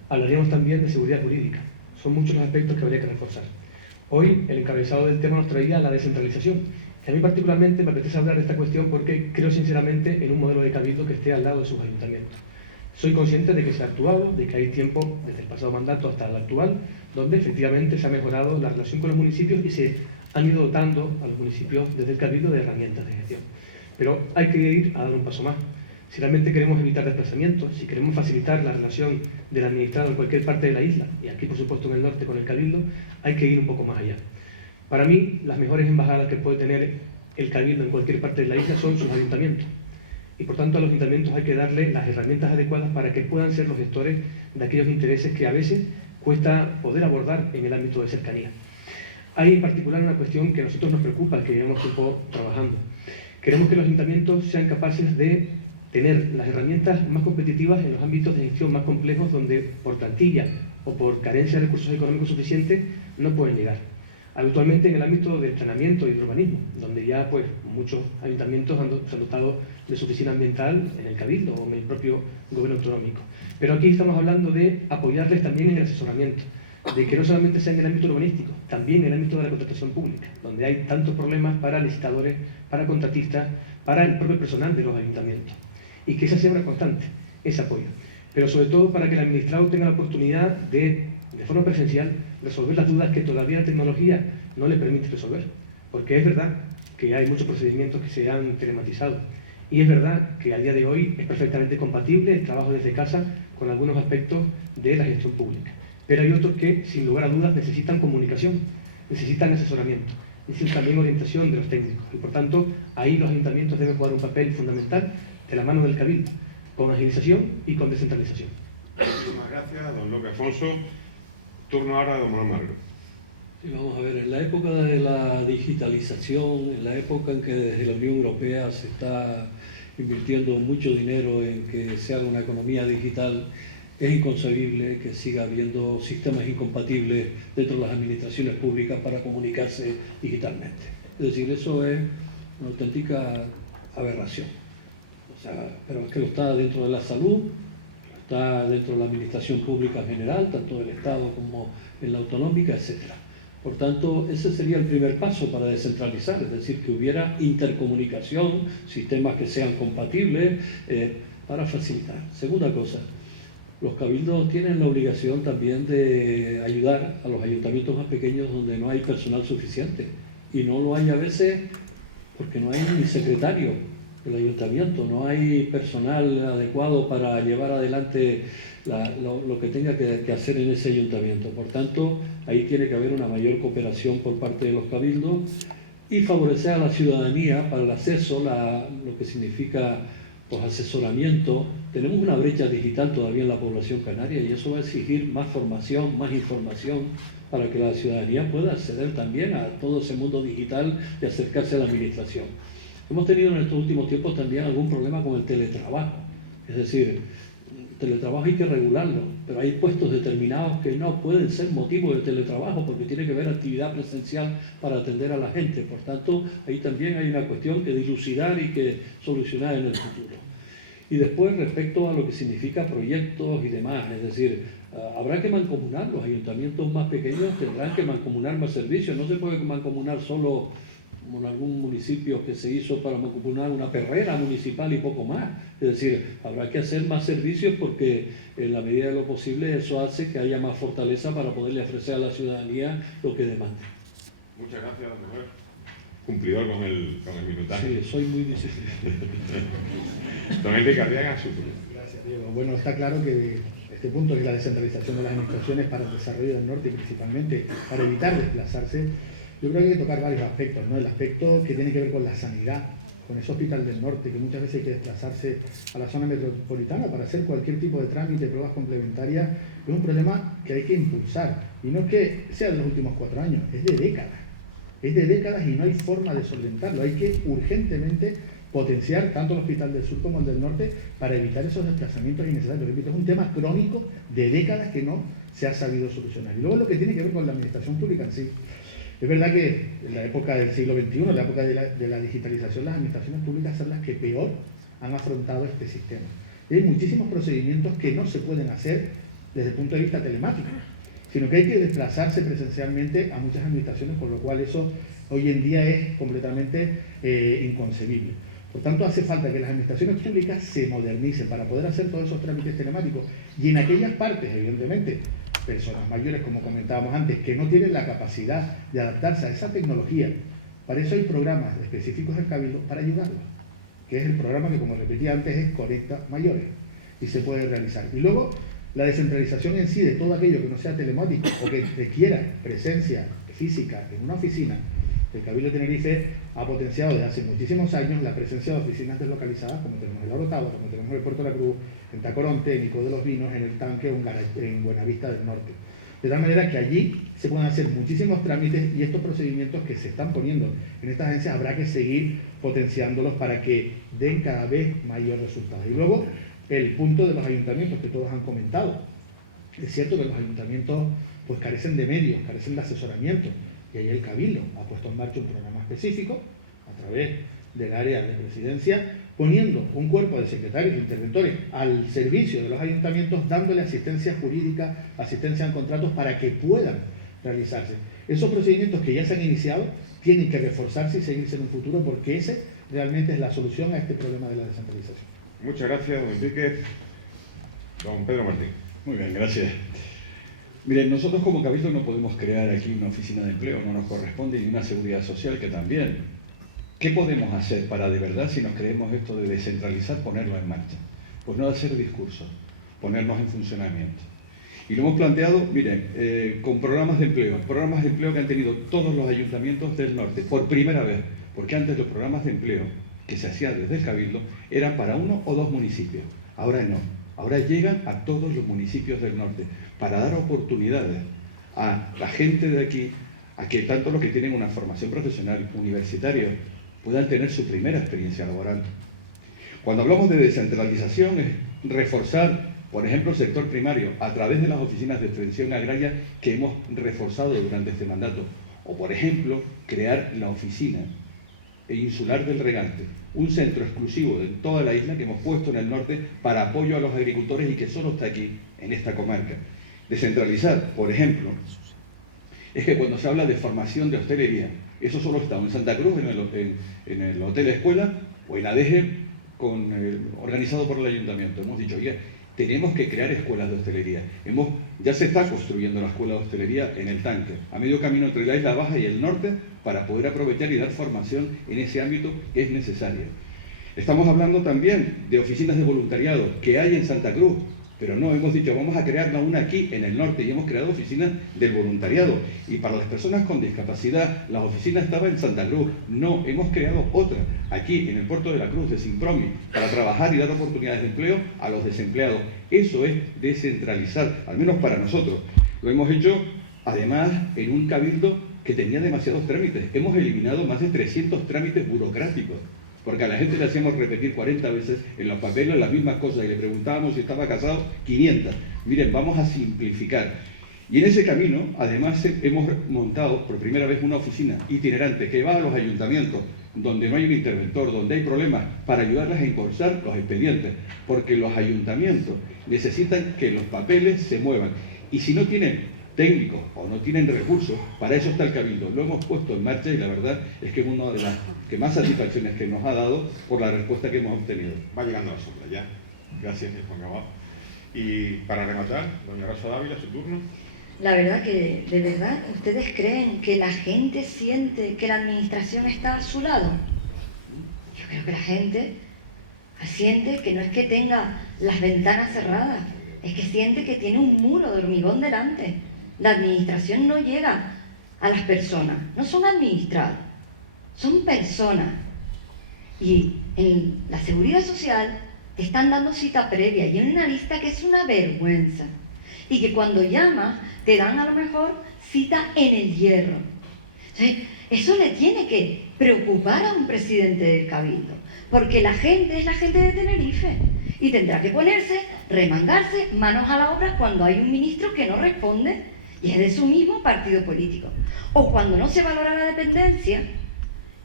hablaríamos también de seguridad jurídica. Son muchos los aspectos que habría que reforzar. Hoy el encabezado del tema nos traía la descentralización. Y a mí particularmente me apetece hablar de esta cuestión porque creo sinceramente en un modelo de cabildo que esté al lado de sus ayuntamientos. Soy consciente de que se ha actuado, de que hay tiempo desde el pasado mandato hasta el actual, donde efectivamente se ha mejorado la relación con los municipios y se han ido dotando a los municipios desde el Cabildo de herramientas de gestión. Pero hay que ir a dar un paso más. Si realmente queremos evitar desplazamientos, si queremos facilitar la relación del administrado en cualquier parte de la isla, y aquí por supuesto en el norte con el Cabildo, hay que ir un poco más allá. Para mí, las mejores embajadas que puede tener el Cabildo en cualquier parte de la isla son sus ayuntamientos. Y por tanto a los ayuntamientos hay que darle las herramientas adecuadas para que puedan ser los gestores de aquellos intereses que a veces cuesta poder abordar en el ámbito de cercanía. Hay en particular una cuestión que a nosotros nos preocupa, que llevamos tiempo trabajando. Queremos que los ayuntamientos sean capaces de tener las herramientas más competitivas en los ámbitos de gestión más complejos donde por plantilla o por carencia de recursos económicos suficientes no pueden llegar. Habitualmente en el ámbito del planeamiento y del urbanismo, donde ya pues muchos ayuntamientos se han dotado de su oficina ambiental en el Cabildo o en el propio gobierno autonómico. Pero aquí estamos hablando de apoyarles también en el asesoramiento, de que no solamente sea en el ámbito urbanístico, también en el ámbito de la contratación pública, donde hay tantos problemas para licitadores, para contratistas, para el propio personal de los ayuntamientos. Y que esa sea una constante, ese apoyo. Pero sobre todo para que el administrado tenga la oportunidad de forma presencial, resolver las dudas que todavía la tecnología no le permite resolver. Porque es verdad que hay muchos procedimientos que se han telematizado. Y es verdad que a día de hoy es perfectamente compatible el trabajo desde casa con algunos aspectos de la gestión pública. Pero hay otros que, sin lugar a dudas, necesitan comunicación, necesitan asesoramiento, necesitan también orientación de los técnicos. Y por tanto, ahí los ayuntamientos deben jugar un papel fundamental de la mano del Cabildo, con agilización y con descentralización. Muchísimas gracias, don López Afonso. Turno ahora a don Manuel Magro. Sí, vamos a ver, en la época de la digitalización, en la época en que desde la Unión Europea se está invirtiendo mucho dinero en que se haga una economía digital, es inconcebible que siga habiendo sistemas incompatibles dentro de las administraciones públicas para comunicarse digitalmente. Es decir, eso es una auténtica aberración. O sea, pero es que lo está dentro de la salud, está dentro de la administración pública en general, tanto del Estado como en la autonómica, etc. Por tanto, ese sería el primer paso para descentralizar, es decir, que hubiera intercomunicación, sistemas que sean compatibles, para facilitar. Segunda cosa, los cabildos tienen la obligación también de ayudar a los ayuntamientos más pequeños donde no hay personal suficiente. Y no lo hay a veces porque no hay ni secretario del ayuntamiento, no hay personal adecuado para llevar adelante lo que tenga que hacer en ese ayuntamiento. Por tanto, ahí tiene que haber una mayor cooperación por parte de los cabildos y favorecer a la ciudadanía para el acceso, lo que significa pues, asesoramiento. Tenemos una brecha digital todavía en la población canaria y eso va a exigir más formación, más información para que la ciudadanía pueda acceder también a todo ese mundo digital y acercarse a la administración. Hemos tenido en estos últimos tiempos también algún problema con el teletrabajo, es decir, el teletrabajo hay que regularlo, pero hay puestos determinados que no pueden ser motivo de teletrabajo porque tiene que haber actividad presencial para atender a la gente. Por tanto, ahí también hay una cuestión que dilucidar y que solucionar en el futuro. Y después, respecto a lo que significa proyectos y demás, es decir, habrá que mancomunar, los ayuntamientos más pequeños tendrán que mancomunar más servicios, no se puede mancomunar solo como en algún municipio que se hizo para mancomunar una perrera municipal y poco más. Es decir, habrá que hacer más servicios porque en la medida de lo posible eso hace que haya más fortaleza para poderle ofrecer a la ciudadanía lo que demande. Muchas gracias, don Manuel. Cumplidor con el minutaje. Sí, soy muy disciplinado. Don Enrique Arriaga, su turno. Gracias, Diego. Bueno, está claro que este punto, que es la descentralización de las administraciones para el desarrollo del norte y principalmente para evitar desplazarse, yo creo que hay que tocar varios aspectos, ¿no? El aspecto que tiene que ver con la sanidad, con ese hospital del norte, que muchas veces hay que desplazarse a la zona metropolitana para hacer cualquier tipo de trámite, pruebas complementarias, es un problema que hay que impulsar. Y no es que sea de los últimos 4 años, es de décadas. Es de décadas y no hay forma de solventarlo. Hay que urgentemente potenciar tanto el hospital del sur como el del norte para evitar esos desplazamientos innecesarios. Repito, es un tema crónico de décadas que no se ha sabido solucionar. Y luego lo que tiene que ver con la administración pública en sí. Es verdad que en la época del siglo XXI, en la época de la digitalización, las administraciones públicas son las que peor han afrontado este sistema. Y hay muchísimos procedimientos que no se pueden hacer desde el punto de vista telemático, sino que hay que desplazarse presencialmente a muchas administraciones, por lo cual eso hoy en día es completamente inconcebible. Por tanto, hace falta que las administraciones públicas se modernicen para poder hacer todos esos trámites telemáticos. Y en aquellas partes, evidentemente, personas mayores, como comentábamos antes, que no tienen la capacidad de adaptarse a esa tecnología, para eso hay programas específicos del Cabildo para ayudarlos, que es el programa que, como repetía antes, es Conecta Mayores, y se puede realizar. Y luego, la descentralización en sí de todo aquello que no sea telemático o que requiera presencia física en una oficina. El Cabildo de Tenerife ha potenciado desde hace muchísimos años la presencia de oficinas deslocalizadas, como tenemos en La Orotava, como tenemos en el Puerto de la Cruz, en Tacoronte, en Ico de los Vinos, en El Tanque o en Buenavista del Norte. De tal manera que allí se pueden hacer muchísimos trámites y estos procedimientos que se están poniendo en estas agencias habrá que seguir potenciándolos para que den cada vez mayor resultado. Y luego, el punto de los ayuntamientos que todos han comentado. Es cierto que los ayuntamientos pues carecen de medios, carecen de asesoramiento, y ahí el Cabildo ha puesto en marcha un programa específico a través del área de presidencia, poniendo un cuerpo de secretarios e interventores al servicio de los ayuntamientos, dándole asistencia jurídica, asistencia en contratos para que puedan realizarse. Esos procedimientos que ya se han iniciado tienen que reforzarse y seguirse en un futuro, porque ese realmente es la solución a este problema de la descentralización. Muchas gracias, don Enrique. Don Pedro Martín. Muy bien, gracias. Miren, nosotros como Cabildo no podemos crear aquí una oficina de empleo, no nos corresponde, ni una seguridad social que también. ¿Qué podemos hacer para de verdad, si nos creemos esto de descentralizar, ponerlo en marcha? Pues no hacer discursos, ponernos en funcionamiento. Y lo hemos planteado, miren, con programas de empleo que han tenido todos los ayuntamientos del norte, por primera vez, porque antes los programas de empleo que se hacían desde el Cabildo eran para 1 o 2 municipios, ahora no, ahora llegan a todos los municipios del norte, para dar oportunidades a la gente de aquí, a que tanto los que tienen una formación profesional, universitaria, puedan tener su primera experiencia laboral. Cuando hablamos de descentralización es reforzar, por ejemplo, el sector primario a través de las oficinas de extensión agraria que hemos reforzado durante este mandato, o por ejemplo, crear la oficina insular del regante, un centro exclusivo de toda la isla que hemos puesto en el norte para apoyo a los agricultores y que solo está aquí, en esta comarca. Descentralizar, por ejemplo, es que cuando se habla de formación de hostelería, eso solo está en Santa Cruz, en el Hotel Escuela, o en ADG, organizado por el Ayuntamiento. Hemos dicho, oye, tenemos que crear escuelas de hostelería. Ya se está construyendo la escuela de hostelería en El Tanque, a medio camino entre la Isla Baja y el norte, para poder aprovechar y dar formación en ese ámbito que es necesaria. Estamos hablando también de oficinas de voluntariado que hay en Santa Cruz, pero no, hemos dicho, vamos a crearla una aquí en el norte, y hemos creado oficinas del voluntariado. Y para las personas con discapacidad, la oficina estaba en Santa Cruz. No, hemos creado otra aquí en el Puerto de la Cruz, de Simpromi, para trabajar y dar oportunidades de empleo a los desempleados. Eso es descentralizar, al menos para nosotros. Lo hemos hecho, además, en un cabildo que tenía demasiados trámites. Hemos eliminado más de 300 trámites burocráticos, porque a la gente le hacíamos repetir 40 veces en los papeles las mismas cosas y le preguntábamos si estaba casado 500. Miren, vamos a simplificar. Y en ese camino, además, hemos montado por primera vez una oficina itinerante que va a los ayuntamientos, donde no hay un interventor, donde hay problemas, para ayudarles a encauzar los expedientes, porque los ayuntamientos necesitan que los papeles se muevan. Y si no tienen técnicos o no tienen recursos, para eso está el Cabildo. Lo hemos puesto en marcha y la verdad es que es una de las que más satisfacciones que nos ha dado por la respuesta que hemos obtenido. Va llegando a la sombra ya. Gracias, Juan Gabá. Y para rematar, doña Rosa Dávila, su turno. La verdad que, ¿de verdad ustedes creen que la gente siente que la administración está a su lado? Yo creo que la gente siente que no es que tenga las ventanas cerradas, es que siente que tiene un muro de hormigón delante. La administración no llega a las personas, no son administrados, son personas. Y en la seguridad social te están dando cita previa y en una lista que es una vergüenza. Y que cuando llamas te dan a lo mejor cita en el Hierro. Entonces, eso le tiene que preocupar a un presidente del Cabildo, porque la gente es la gente de Tenerife y tendrá que ponerse, remangarse, manos a la obra cuando hay un ministro que no responde y es de su mismo partido político. O cuando no se valora la dependencia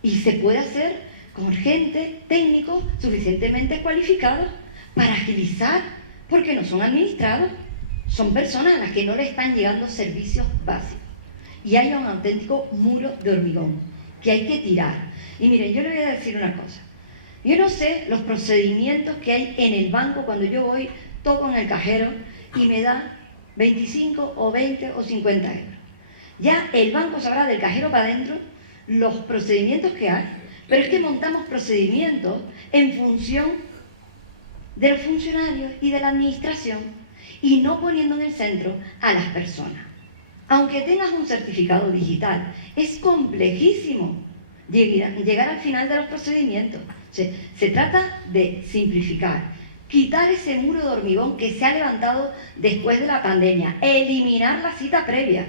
y se puede hacer con gente, técnicos suficientemente cualificados para agilizar, porque no son administrados. Son personas a las que no le están llegando servicios básicos. Y hay un auténtico muro de hormigón que hay que tirar. Y miren, yo le voy a decir una cosa. Yo no sé los procedimientos que hay en el banco cuando yo voy, toco en el cajero y me da 25 o 20 o 50 euros. Ya el banco sabrá del cajero para adentro los procedimientos que hay, pero es que montamos procedimientos en función de los funcionarios y de la administración y no poniendo en el centro a las personas. Aunque tengas un certificado digital, es complejísimo llegar al final de los procedimientos. Se trata de simplificar, quitar ese muro de hormigón que se ha levantado después de la pandemia, eliminar la cita previa,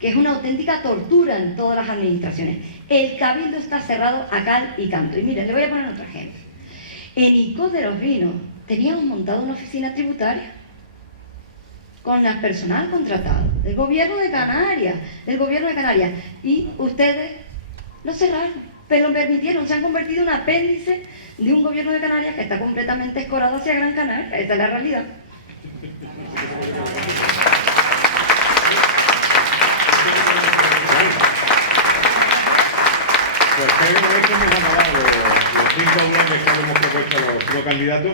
que es una auténtica tortura en todas las administraciones. El cabildo está cerrado a cal y canto. Y miren, le voy a poner otro ejemplo. En ICO de los Vinos teníamos montado una oficina tributaria con el personal contratado del gobierno de Canarias, y ustedes lo cerraron, pero lo permitieron, se han convertido en un apéndice de un gobierno de Canarias que está completamente escorado hacia Gran Canaria. Esta es la realidad. Pues una vez que hemos acabado los 5 bloques que hemos propuesto a los 5 candidatos,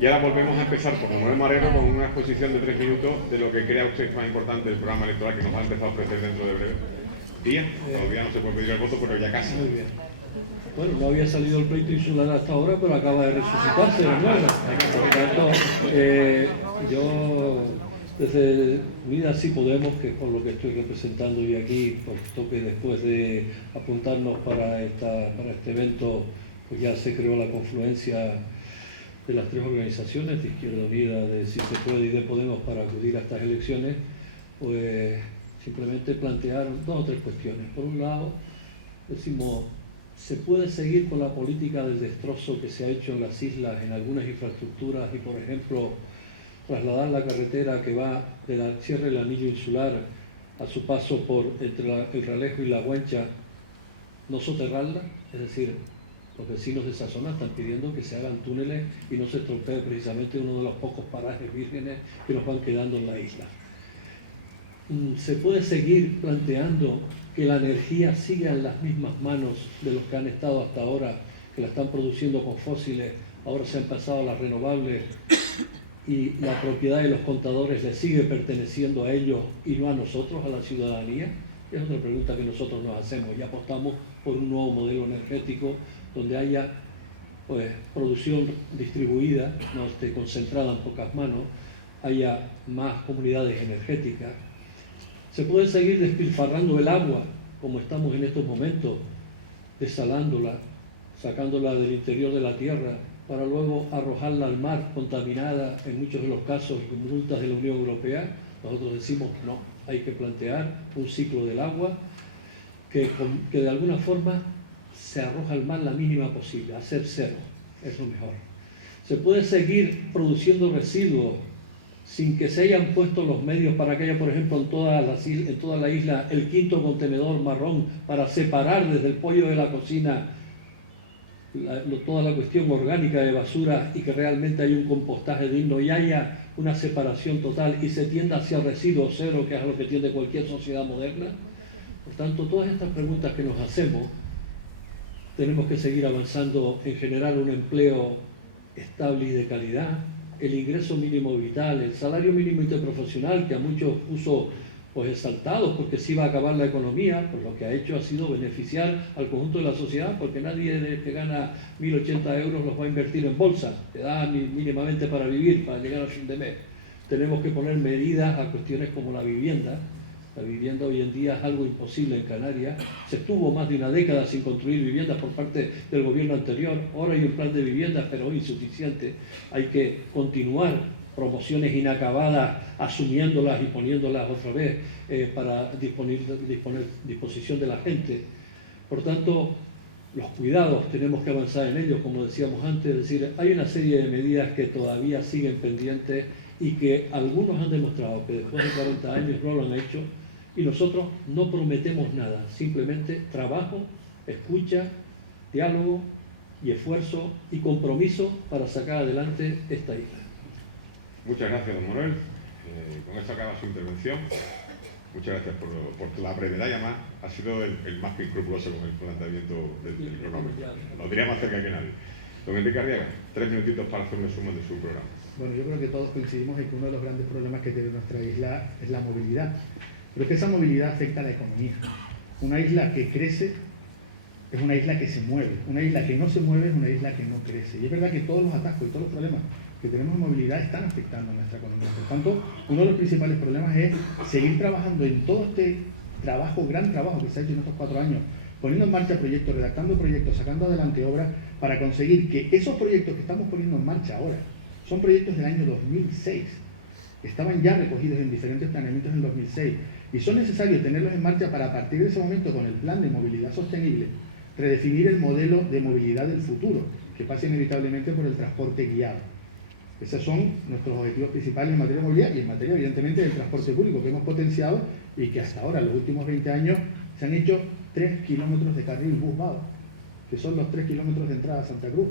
y ahora volvemos a empezar con Manuel Marrero con una exposición de 3 minutos de lo que crea usted más importante del programa electoral que nos va a empezar a ofrecer dentro de breve. Día, todavía no se puede pedir el voto, pero ya casi. Muy bien. Bueno, no había salido el pleito insular hasta ahora, pero acaba de resucitarse de nuevo. Por tanto, yo desde Unidas Sí Podemos, que es por lo que estoy representando hoy aquí, puesto que después de apuntarnos para este evento, pues ya se creó la confluencia de las 3 organizaciones, de Izquierda Unida, de Si Se Puede y de Podemos, para acudir a estas elecciones, pues simplemente plantear 2 o 3 cuestiones. Por un lado, decimos, se puede seguir con la política del destrozo que se ha hecho en las islas, en algunas infraestructuras, y por ejemplo, trasladar la carretera que va de la Sierra del Anillo Insular a su paso por entre el Ralejo y la Guancha, no soterrarla, es decir, los vecinos de esa zona están pidiendo que se hagan túneles y no se estropee precisamente uno de los pocos parajes vírgenes que nos van quedando en la isla. Se puede seguir planteando que la energía siga en las mismas manos de los que han estado hasta ahora, que la están produciendo con fósiles, ahora se han pasado a las renovables y la propiedad de los contadores le sigue perteneciendo a ellos y no a nosotros, a la ciudadanía. Es otra pregunta que nosotros nos hacemos. Ya apostamos por un nuevo modelo energético donde haya pues, producción distribuida, no esté concentrada en pocas manos, haya más comunidades energéticas. Se puede seguir despilfarrando el agua, como estamos en estos momentos, desalándola, sacándola del interior de la tierra, para luego arrojarla al mar contaminada, en muchos de los casos con multas de la Unión Europea. Nosotros decimos que no, hay que plantear un ciclo del agua que de alguna forma se arroja al mar la mínima posible, hacer cero, es lo mejor. Se puede seguir produciendo residuos sin que se hayan puesto los medios para que haya, por ejemplo, en toda la isla, el 5.º contenedor marrón para separar desde el pollo de la cocina toda la cuestión orgánica de basura y que realmente haya un compostaje digno y haya una separación total y se tienda hacia el residuo cero, que es a lo que tiende cualquier sociedad moderna. Por tanto, todas estas preguntas que nos hacemos, tenemos que seguir avanzando en generar un empleo estable y de calidad, el ingreso mínimo vital, el salario mínimo interprofesional, que a muchos puso pues exaltados porque se iba a acabar la economía, pues lo que ha hecho ha sido beneficiar al conjunto de la sociedad, porque nadie que gana 1.080 euros los va a invertir en bolsa, te da mínimamente para vivir, para llegar al fin de mes. Tenemos que poner medidas a cuestiones como la vivienda. La vivienda hoy en día es algo imposible en Canarias. Se estuvo más de una década sin construir viviendas por parte del gobierno anterior. Ahora hay un plan de viviendas, pero hoy insuficiente. Hay que continuar promociones inacabadas, asumiéndolas y poniéndolas otra vez para disposición de la gente. Por tanto, los cuidados tenemos que avanzar en ellos, como decíamos antes. Es decir, hay una serie de medidas que todavía siguen pendientes y que algunos han demostrado que después de 40 años no lo han hecho, y nosotros no prometemos nada, simplemente trabajo, escucha, diálogo y esfuerzo y compromiso para sacar adelante esta isla. Muchas gracias, don Manuel. Con esto acaba su intervención. Muchas gracias por la brevedad y además ha sido el más escrupuloso con el planteamiento del cronómetro. Lo diría más cerca que nadie. Don Enrique Arriaga, 3 minutitos para hacer un resumen de su programa. Bueno, yo creo que todos coincidimos en que uno de los grandes problemas que tiene nuestra isla es la movilidad, pero que esa movilidad afecta a la economía. Una isla que crece es una isla que se mueve, una isla que no se mueve es una isla que no crece. Y es verdad que todos los atascos y todos los problemas que tenemos en movilidad están afectando a nuestra economía. Por tanto, uno de los principales problemas es seguir trabajando en todo este trabajo, gran trabajo que se ha hecho en estos 4 años, poniendo en marcha proyectos, redactando proyectos, sacando adelante obras, para conseguir que esos proyectos que estamos poniendo en marcha ahora son proyectos del año 2006. Estaban ya recogidos en diferentes planeamientos en el 2006 y son necesarios tenerlos en marcha para, a partir de ese momento, con el plan de movilidad sostenible, redefinir el modelo de movilidad del futuro, que pasa inevitablemente por el transporte guiado. Esos son nuestros objetivos principales en materia de movilidad y en materia, evidentemente, del transporte público, que hemos potenciado y que hasta ahora, en los últimos 20 años, se han hecho 3 kilómetros de carril bus-vado, que son los 3 kilómetros de entrada a Santa Cruz.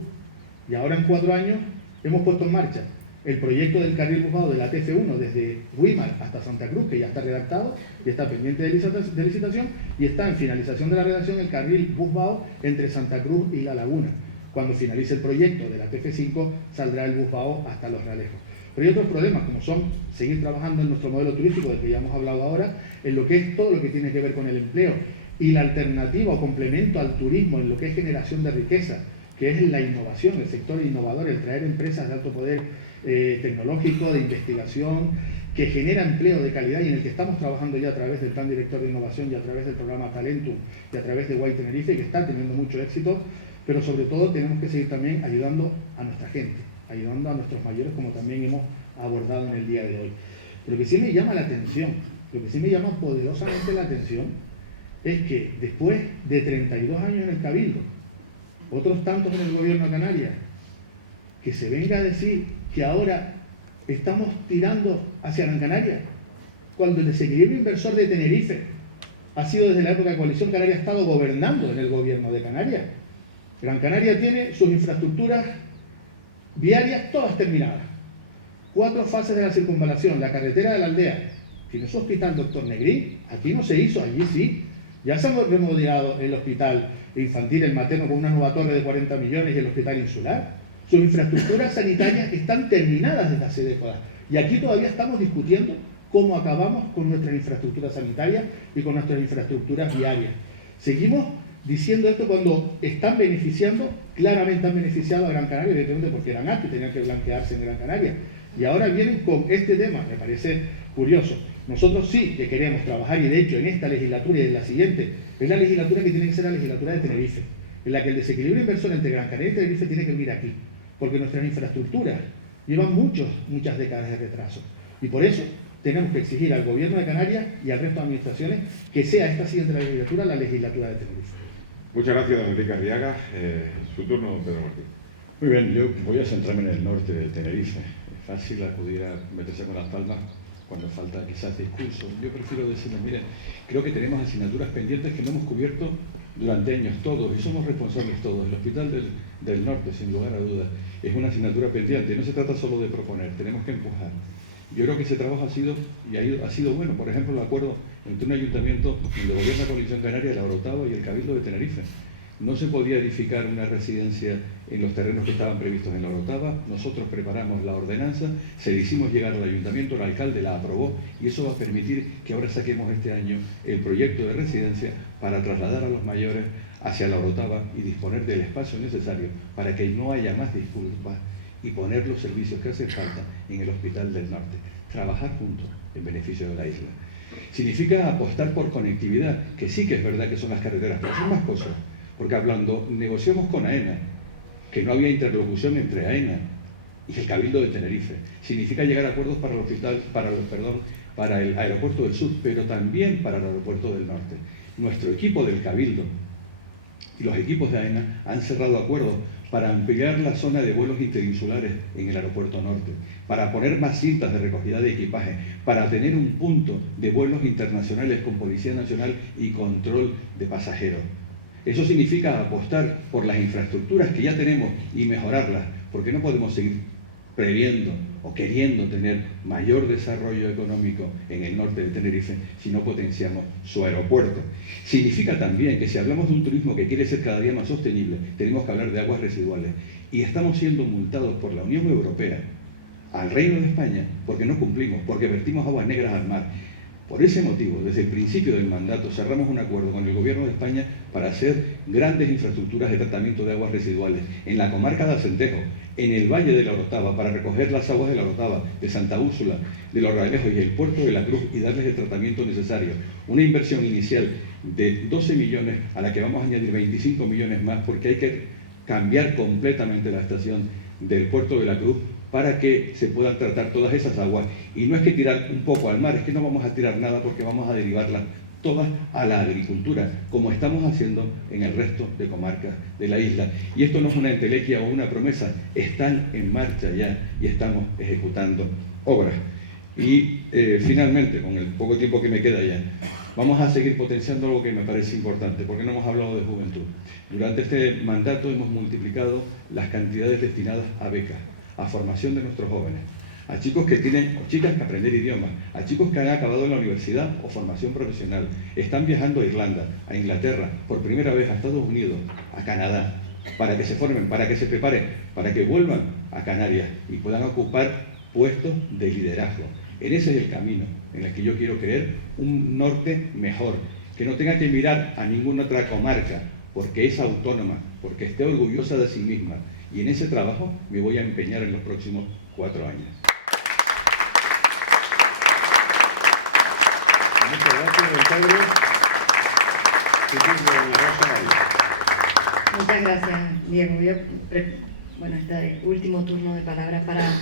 Y ahora, en 4 años, hemos puesto en marcha el proyecto del carril bus-vado de la TF1 desde Güímar hasta Santa Cruz, que ya está redactado y está pendiente de licitación, y está en finalización de la redacción el carril bus-vado entre Santa Cruz y La Laguna. Cuando finalice el proyecto de la TF5 saldrá el bus-vado hasta Los Realejos. Pero hay otros problemas, como son seguir trabajando en nuestro modelo turístico, del que ya hemos hablado ahora, en lo que es todo lo que tiene que ver con el empleo y la alternativa o complemento al turismo en lo que es generación de riqueza, que es la innovación, el sector innovador, el traer empresas de alto poder tecnológico, de investigación, que genera empleo de calidad y en el que estamos trabajando ya a través del Plan Director de Innovación y a través del programa Talentum y a través de Guay Tenerife, que está teniendo mucho éxito, pero sobre todo tenemos que seguir también ayudando a nuestra gente, ayudando a nuestros mayores, como también hemos abordado en el día de hoy. Pero lo que sí me llama la atención, lo que sí me llama poderosamente la atención, es que después de 32 años en el Cabildo, otros tantos en el Gobierno de Canarias, que se venga a decir que ahora estamos tirando hacia Gran Canaria, cuando el desequilibrio inversor de Tenerife ha sido desde la época de Coalición Canaria, ha estado gobernando en el Gobierno de Canarias. Gran Canaria tiene sus infraestructuras viarias todas terminadas. 4 fases de la circunvalación, la carretera de la aldea, tiene su hospital Dr. Negrín, aquí no se hizo, allí sí. Ya se ha remodelado el hospital infantil, el materno, con una nueva torre de 40 millones y el hospital insular. Sus infraestructuras sanitarias están terminadas desde hace décadas. Y aquí todavía estamos discutiendo cómo acabamos con nuestras infraestructuras sanitarias y con nuestras infraestructuras viarias. Seguimos diciendo esto cuando están beneficiando, claramente han beneficiado a Gran Canaria, evidentemente porque eran antes, tenían que blanquearse en Gran Canaria. Y ahora vienen con este tema, me parece curioso. Nosotros sí que queremos trabajar, y de hecho en esta legislatura y en la siguiente, es la legislatura que tiene que ser la legislatura de Tenerife, en la que el desequilibrio inversor entre Gran Canaria y Tenerife tiene que venir aquí, porque nuestras infraestructuras llevan muchas décadas de retraso. Y por eso tenemos que exigir al Gobierno de Canarias y al resto de administraciones que sea esta siguiente legislatura la legislatura de Tenerife. Muchas gracias, don Enrique Arriaga. Su turno, don Pedro Martín. Muy bien, yo voy a centrarme en el norte de Tenerife. Es fácil acudir a meterse con las palmas cuando falta quizás discurso. Yo prefiero decirles, miren, creo que tenemos asignaturas pendientes que no hemos cubierto durante años todos, y somos responsables todos. El Hospital del Norte, sin lugar a dudas, es una asignatura pendiente. No se trata solo de proponer, tenemos que empujar. Yo creo que ese trabajo ha sido bueno. Por ejemplo, el acuerdo entre un ayuntamiento donde gobierna Coalición Canaria, la Orotava y el Cabildo de Tenerife. No se podía edificar una residencia en los terrenos que estaban previstos en la Orotava. Nosotros preparamos la ordenanza, se la hicimos llegar al ayuntamiento, el alcalde la aprobó y eso va a permitir que ahora saquemos este año el proyecto de residencia para trasladar a los mayores hacia la Orotava y disponer del espacio necesario para que no haya más disculpas y poner los servicios que hacen falta en el Hospital del Norte. Trabajar juntos en beneficio de la isla. Significa apostar por conectividad, que sí que es verdad que son las carreteras, pero son más cosas. Porque cuando negociamos con AENA, que no había interlocución entre AENA y el Cabildo de Tenerife, significa llegar a acuerdos para el Aeropuerto del Sur, pero también para el Aeropuerto del Norte. Nuestro equipo del Cabildo y los equipos de AENA han cerrado acuerdos para ampliar la zona de vuelos interinsulares en el Aeropuerto Norte, para poner más cintas de recogida de equipaje, para tener un punto de vuelos internacionales con Policía Nacional y control de pasajeros. Eso significa apostar por las infraestructuras que ya tenemos y mejorarlas, porque no podemos seguir previendo o queriendo tener mayor desarrollo económico en el norte de Tenerife si no potenciamos su aeropuerto. Significa también que si hablamos de un turismo que quiere ser cada día más sostenible, tenemos que hablar de aguas residuales. Y estamos siendo multados por la Unión Europea al Reino de España porque no cumplimos, porque vertimos aguas negras al mar. Por ese motivo, desde el principio del mandato, cerramos un acuerdo con el Gobierno de España para hacer grandes infraestructuras de tratamiento de aguas residuales en la comarca de Acentejo, en el Valle de la Orotava, para recoger las aguas de la Orotava, de Santa Úrsula, de Los Realejos y el Puerto de la Cruz y darles el tratamiento necesario. Una inversión inicial de 12 millones a la que vamos a añadir 25 millones más porque hay que cambiar completamente la estación del Puerto de la Cruz para que se puedan tratar todas esas aguas. Y no es que tirar un poco al mar, es que no vamos a tirar nada porque vamos a derivarlas todas a la agricultura, como estamos haciendo en el resto de comarcas de la isla. Y esto no es una entelequia o una promesa, están en marcha ya y estamos ejecutando obras. Y finalmente, con el poco tiempo que me queda ya, vamos a seguir potenciando algo que me parece importante, porque no hemos hablado de juventud. Durante este mandato hemos multiplicado las cantidades destinadas a becas, a formación de nuestros jóvenes, a chicos que tienen, o chicas que aprender idiomas, a chicos que han acabado en la universidad o formación profesional, están viajando a Irlanda, a Inglaterra, por primera vez a Estados Unidos, a Canadá, para que se formen, para que se preparen, para que vuelvan a Canarias y puedan ocupar puestos de liderazgo. En ese es el camino en el que yo quiero creer un norte mejor, que no tenga que mirar a ninguna otra comarca, porque es autónoma, porque esté orgullosa de sí misma. Y en ese trabajo me voy a empeñar en los próximos 4 años. Muchas gracias, don Pedro. Muchas gracias, Diego. Este último turno de palabras para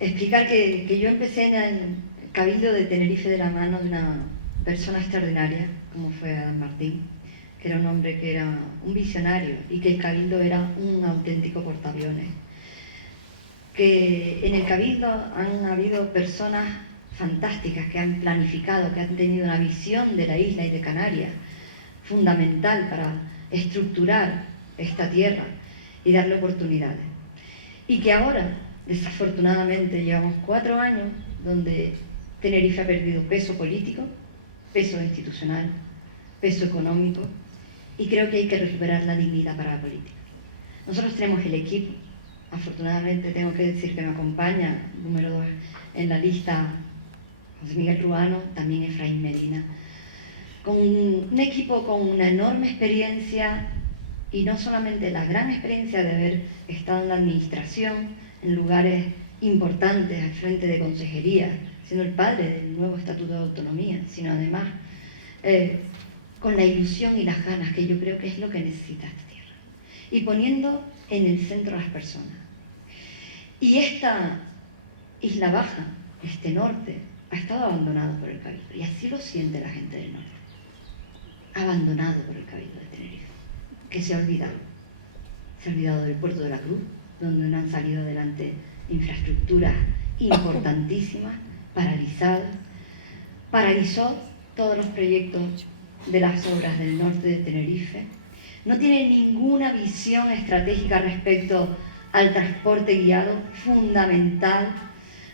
explicar que yo empecé en el Cabildo de Tenerife de la mano de una persona extraordinaria, como fue Adán Martín, que era un hombre que era un visionario y que el Cabildo era un auténtico portaaviones. Que en el Cabildo han habido personas fantásticas que han planificado, que han tenido una visión de la isla y de Canarias fundamental para estructurar esta tierra y darle oportunidades. Y que ahora, desafortunadamente, llevamos 4 años donde Tenerife ha perdido peso político, peso institucional, peso económico, y creo que hay que recuperar la dignidad para la política. Nosotros tenemos el equipo, afortunadamente tengo que decir que me acompaña, número 2 en la lista, José Miguel Ruano, también Efraín Medina, con un equipo con una enorme experiencia, y no solamente la gran experiencia de haber estado en la administración, en lugares importantes al frente de consejería, siendo el padre del nuevo Estatuto de Autonomía, sino además con la ilusión y las ganas, que yo creo que es lo que necesita esta tierra, y poniendo en el centro a las personas. Y esta Isla Baja, este norte, ha estado abandonado por el Cabildo, y así lo siente la gente del norte, abandonado por el Cabildo de Tenerife, que se ha olvidado del Puerto de la Cruz, donde no han salido adelante infraestructuras importantísimas, paralizó todos los proyectos de las obras del norte de Tenerife, no tiene ninguna visión estratégica respecto al transporte guiado, fundamental.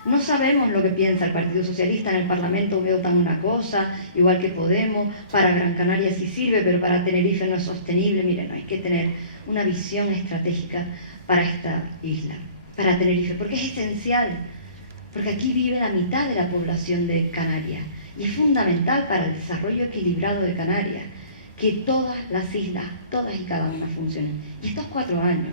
No sabemos lo que piensa el Partido Socialista. En el Parlamento votan una cosa, igual que Podemos. Para Gran Canaria sí sirve, pero para Tenerife no es sostenible. Miren, hay que tener una visión estratégica para esta isla, para Tenerife, porque es esencial, porque aquí vive la mitad de la población de Canarias, y es fundamental para el desarrollo equilibrado de Canarias que todas las islas, todas y cada una funcionen. Y estos 4 años,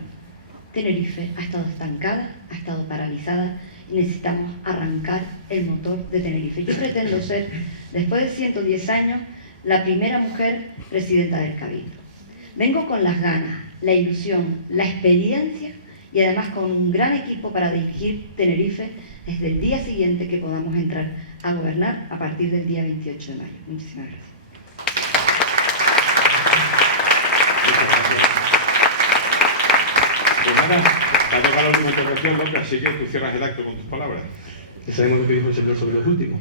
Tenerife ha estado estancada, ha estado paralizada, y necesitamos arrancar el motor de Tenerife. Yo pretendo ser, después de 110 años, la primera mujer presidenta del Cabildo. Vengo con las ganas, la ilusión, la experiencia, y además con un gran equipo para dirigir Tenerife desde el día siguiente que podamos entrar a gobernar, a partir del día 28 de mayo. Muchísimas gracias. Pues nada, te ha tocado la última intervención, López, así que tú cierras el acto con tus palabras. Ya sabemos lo que dijo el señor sobre los últimos.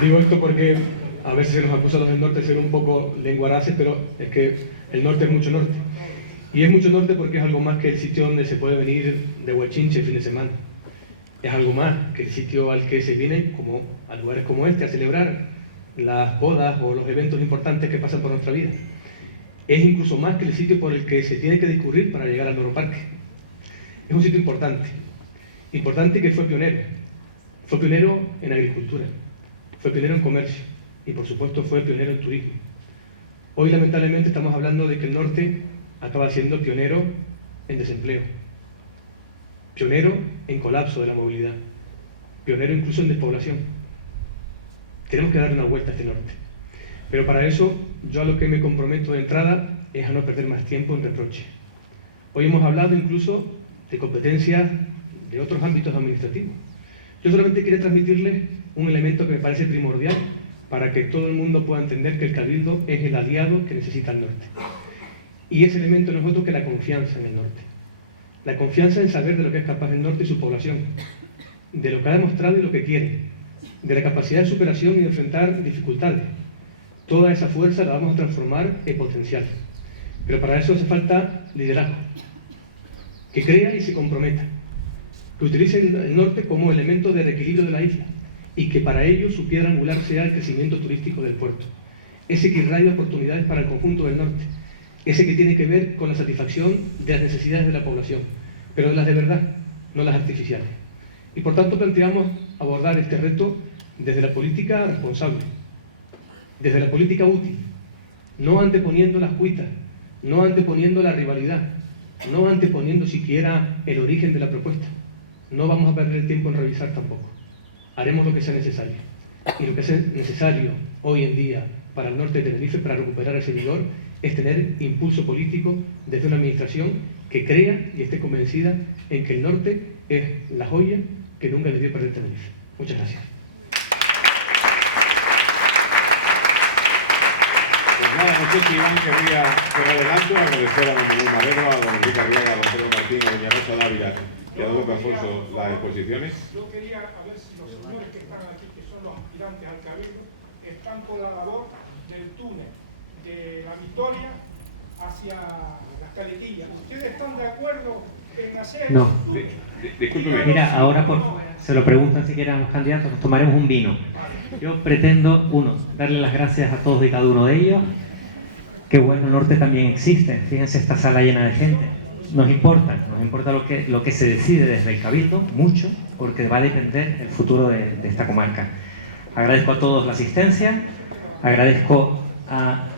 Digo esto porque a veces se nos acusa a los del norte de ser un poco lenguaraces, pero es que el norte es mucho norte. Y es mucho norte porque es algo más que el sitio donde se puede venir de huechinche el fin de semana. Es algo más que el sitio al que se viene a lugares como este a celebrar las bodas o los eventos importantes que pasan por nuestra vida. Es incluso más que el sitio por el que se tiene que discurrir para llegar al Loro Parque. Es un sitio importante que fue pionero. Fue pionero en agricultura, fue pionero en comercio y por supuesto fue pionero en turismo. Hoy lamentablemente estamos hablando de que el norte acaba siendo pionero en desempleo, pionero en colapso de la movilidad, pionero incluso en despoblación. Tenemos que darle una vuelta a este norte. Pero para eso, yo a lo que me comprometo de entrada es a no perder más tiempo en reproche. Hoy hemos hablado incluso de competencias de otros ámbitos administrativos. Yo solamente quería transmitirles un elemento que me parece primordial para que todo el mundo pueda entender que el Cabildo es el aliado que necesita el norte. Y ese elemento no es otro que la confianza en el norte. La confianza en saber de lo que es capaz el norte y su población, de lo que ha demostrado y lo que quiere, de la capacidad de superación y de enfrentar dificultades. Toda esa fuerza la vamos a transformar en potencial. Pero para eso hace falta liderazgo, que crea y se comprometa, que utilice el norte como elemento de reequilibrio de la isla y que para ello su piedra angular sea el crecimiento turístico del puerto. Ese que irradia oportunidades para el conjunto del norte, ese que tiene que ver con la satisfacción de las necesidades de la población, pero de las de verdad, no las artificiales. Y por tanto planteamos abordar este reto desde la política responsable, desde la política útil, no anteponiendo las cuitas, no anteponiendo la rivalidad, no anteponiendo siquiera el origen de la propuesta. No vamos a perder el tiempo en revisar tampoco. Haremos lo que sea necesario. Y lo que es necesario hoy en día para el norte de Tenerife, para recuperar ese vigor, es tener impulso político desde una administración que crea y esté convencida en que el norte es la joya que nunca debió perder Tenerife. Muchas gracias. Pues nada, no sé si Iván querría por adelanto agradecer a don Manuel Madero, a don Enrique Arriaga, a don Pedro Martín, a doña Rosa Dávila y a don Lucas Alfonso las exposiciones. Yo quería a ver si los señores que están aquí, que son los aspirantes al Cabildo, están por la labor del túnel de la Victoria hacia las Calequillas. ¿Ustedes están de acuerdo en hacer? No. Discúlpeme. Mira, ahora se lo preguntan si quieren los candidatos, nos tomaremos un vino. Yo pretendo, darle las gracias a todos y cada uno de ellos. Que bueno, el norte también existe. Fíjense esta sala llena de gente. Nos importa lo que se decide desde el Cabildo, mucho, porque va a depender el futuro de esta comarca. Agradezco a todos la asistencia, agradezco a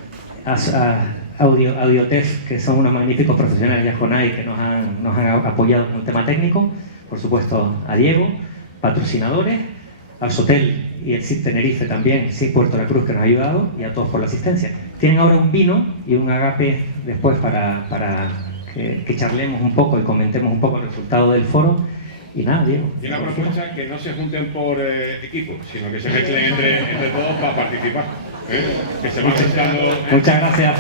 Audiotef, que son unos magníficos profesionales, y a Jonay, que nos han apoyado con el tema técnico, por supuesto a Diego, patrocinadores, al Sotel y el CID Tenerife también, CID Puerto La Cruz, que nos ha ayudado, y a todos por la asistencia. Tienen ahora un vino y un agape después para que charlemos un poco y comentemos un poco el resultado del foro. Y nada, Diego. Y una propuesta que no se junten por equipo, sino que se mezclen entre todos para participar. Que se van juntando. Muchas gracias.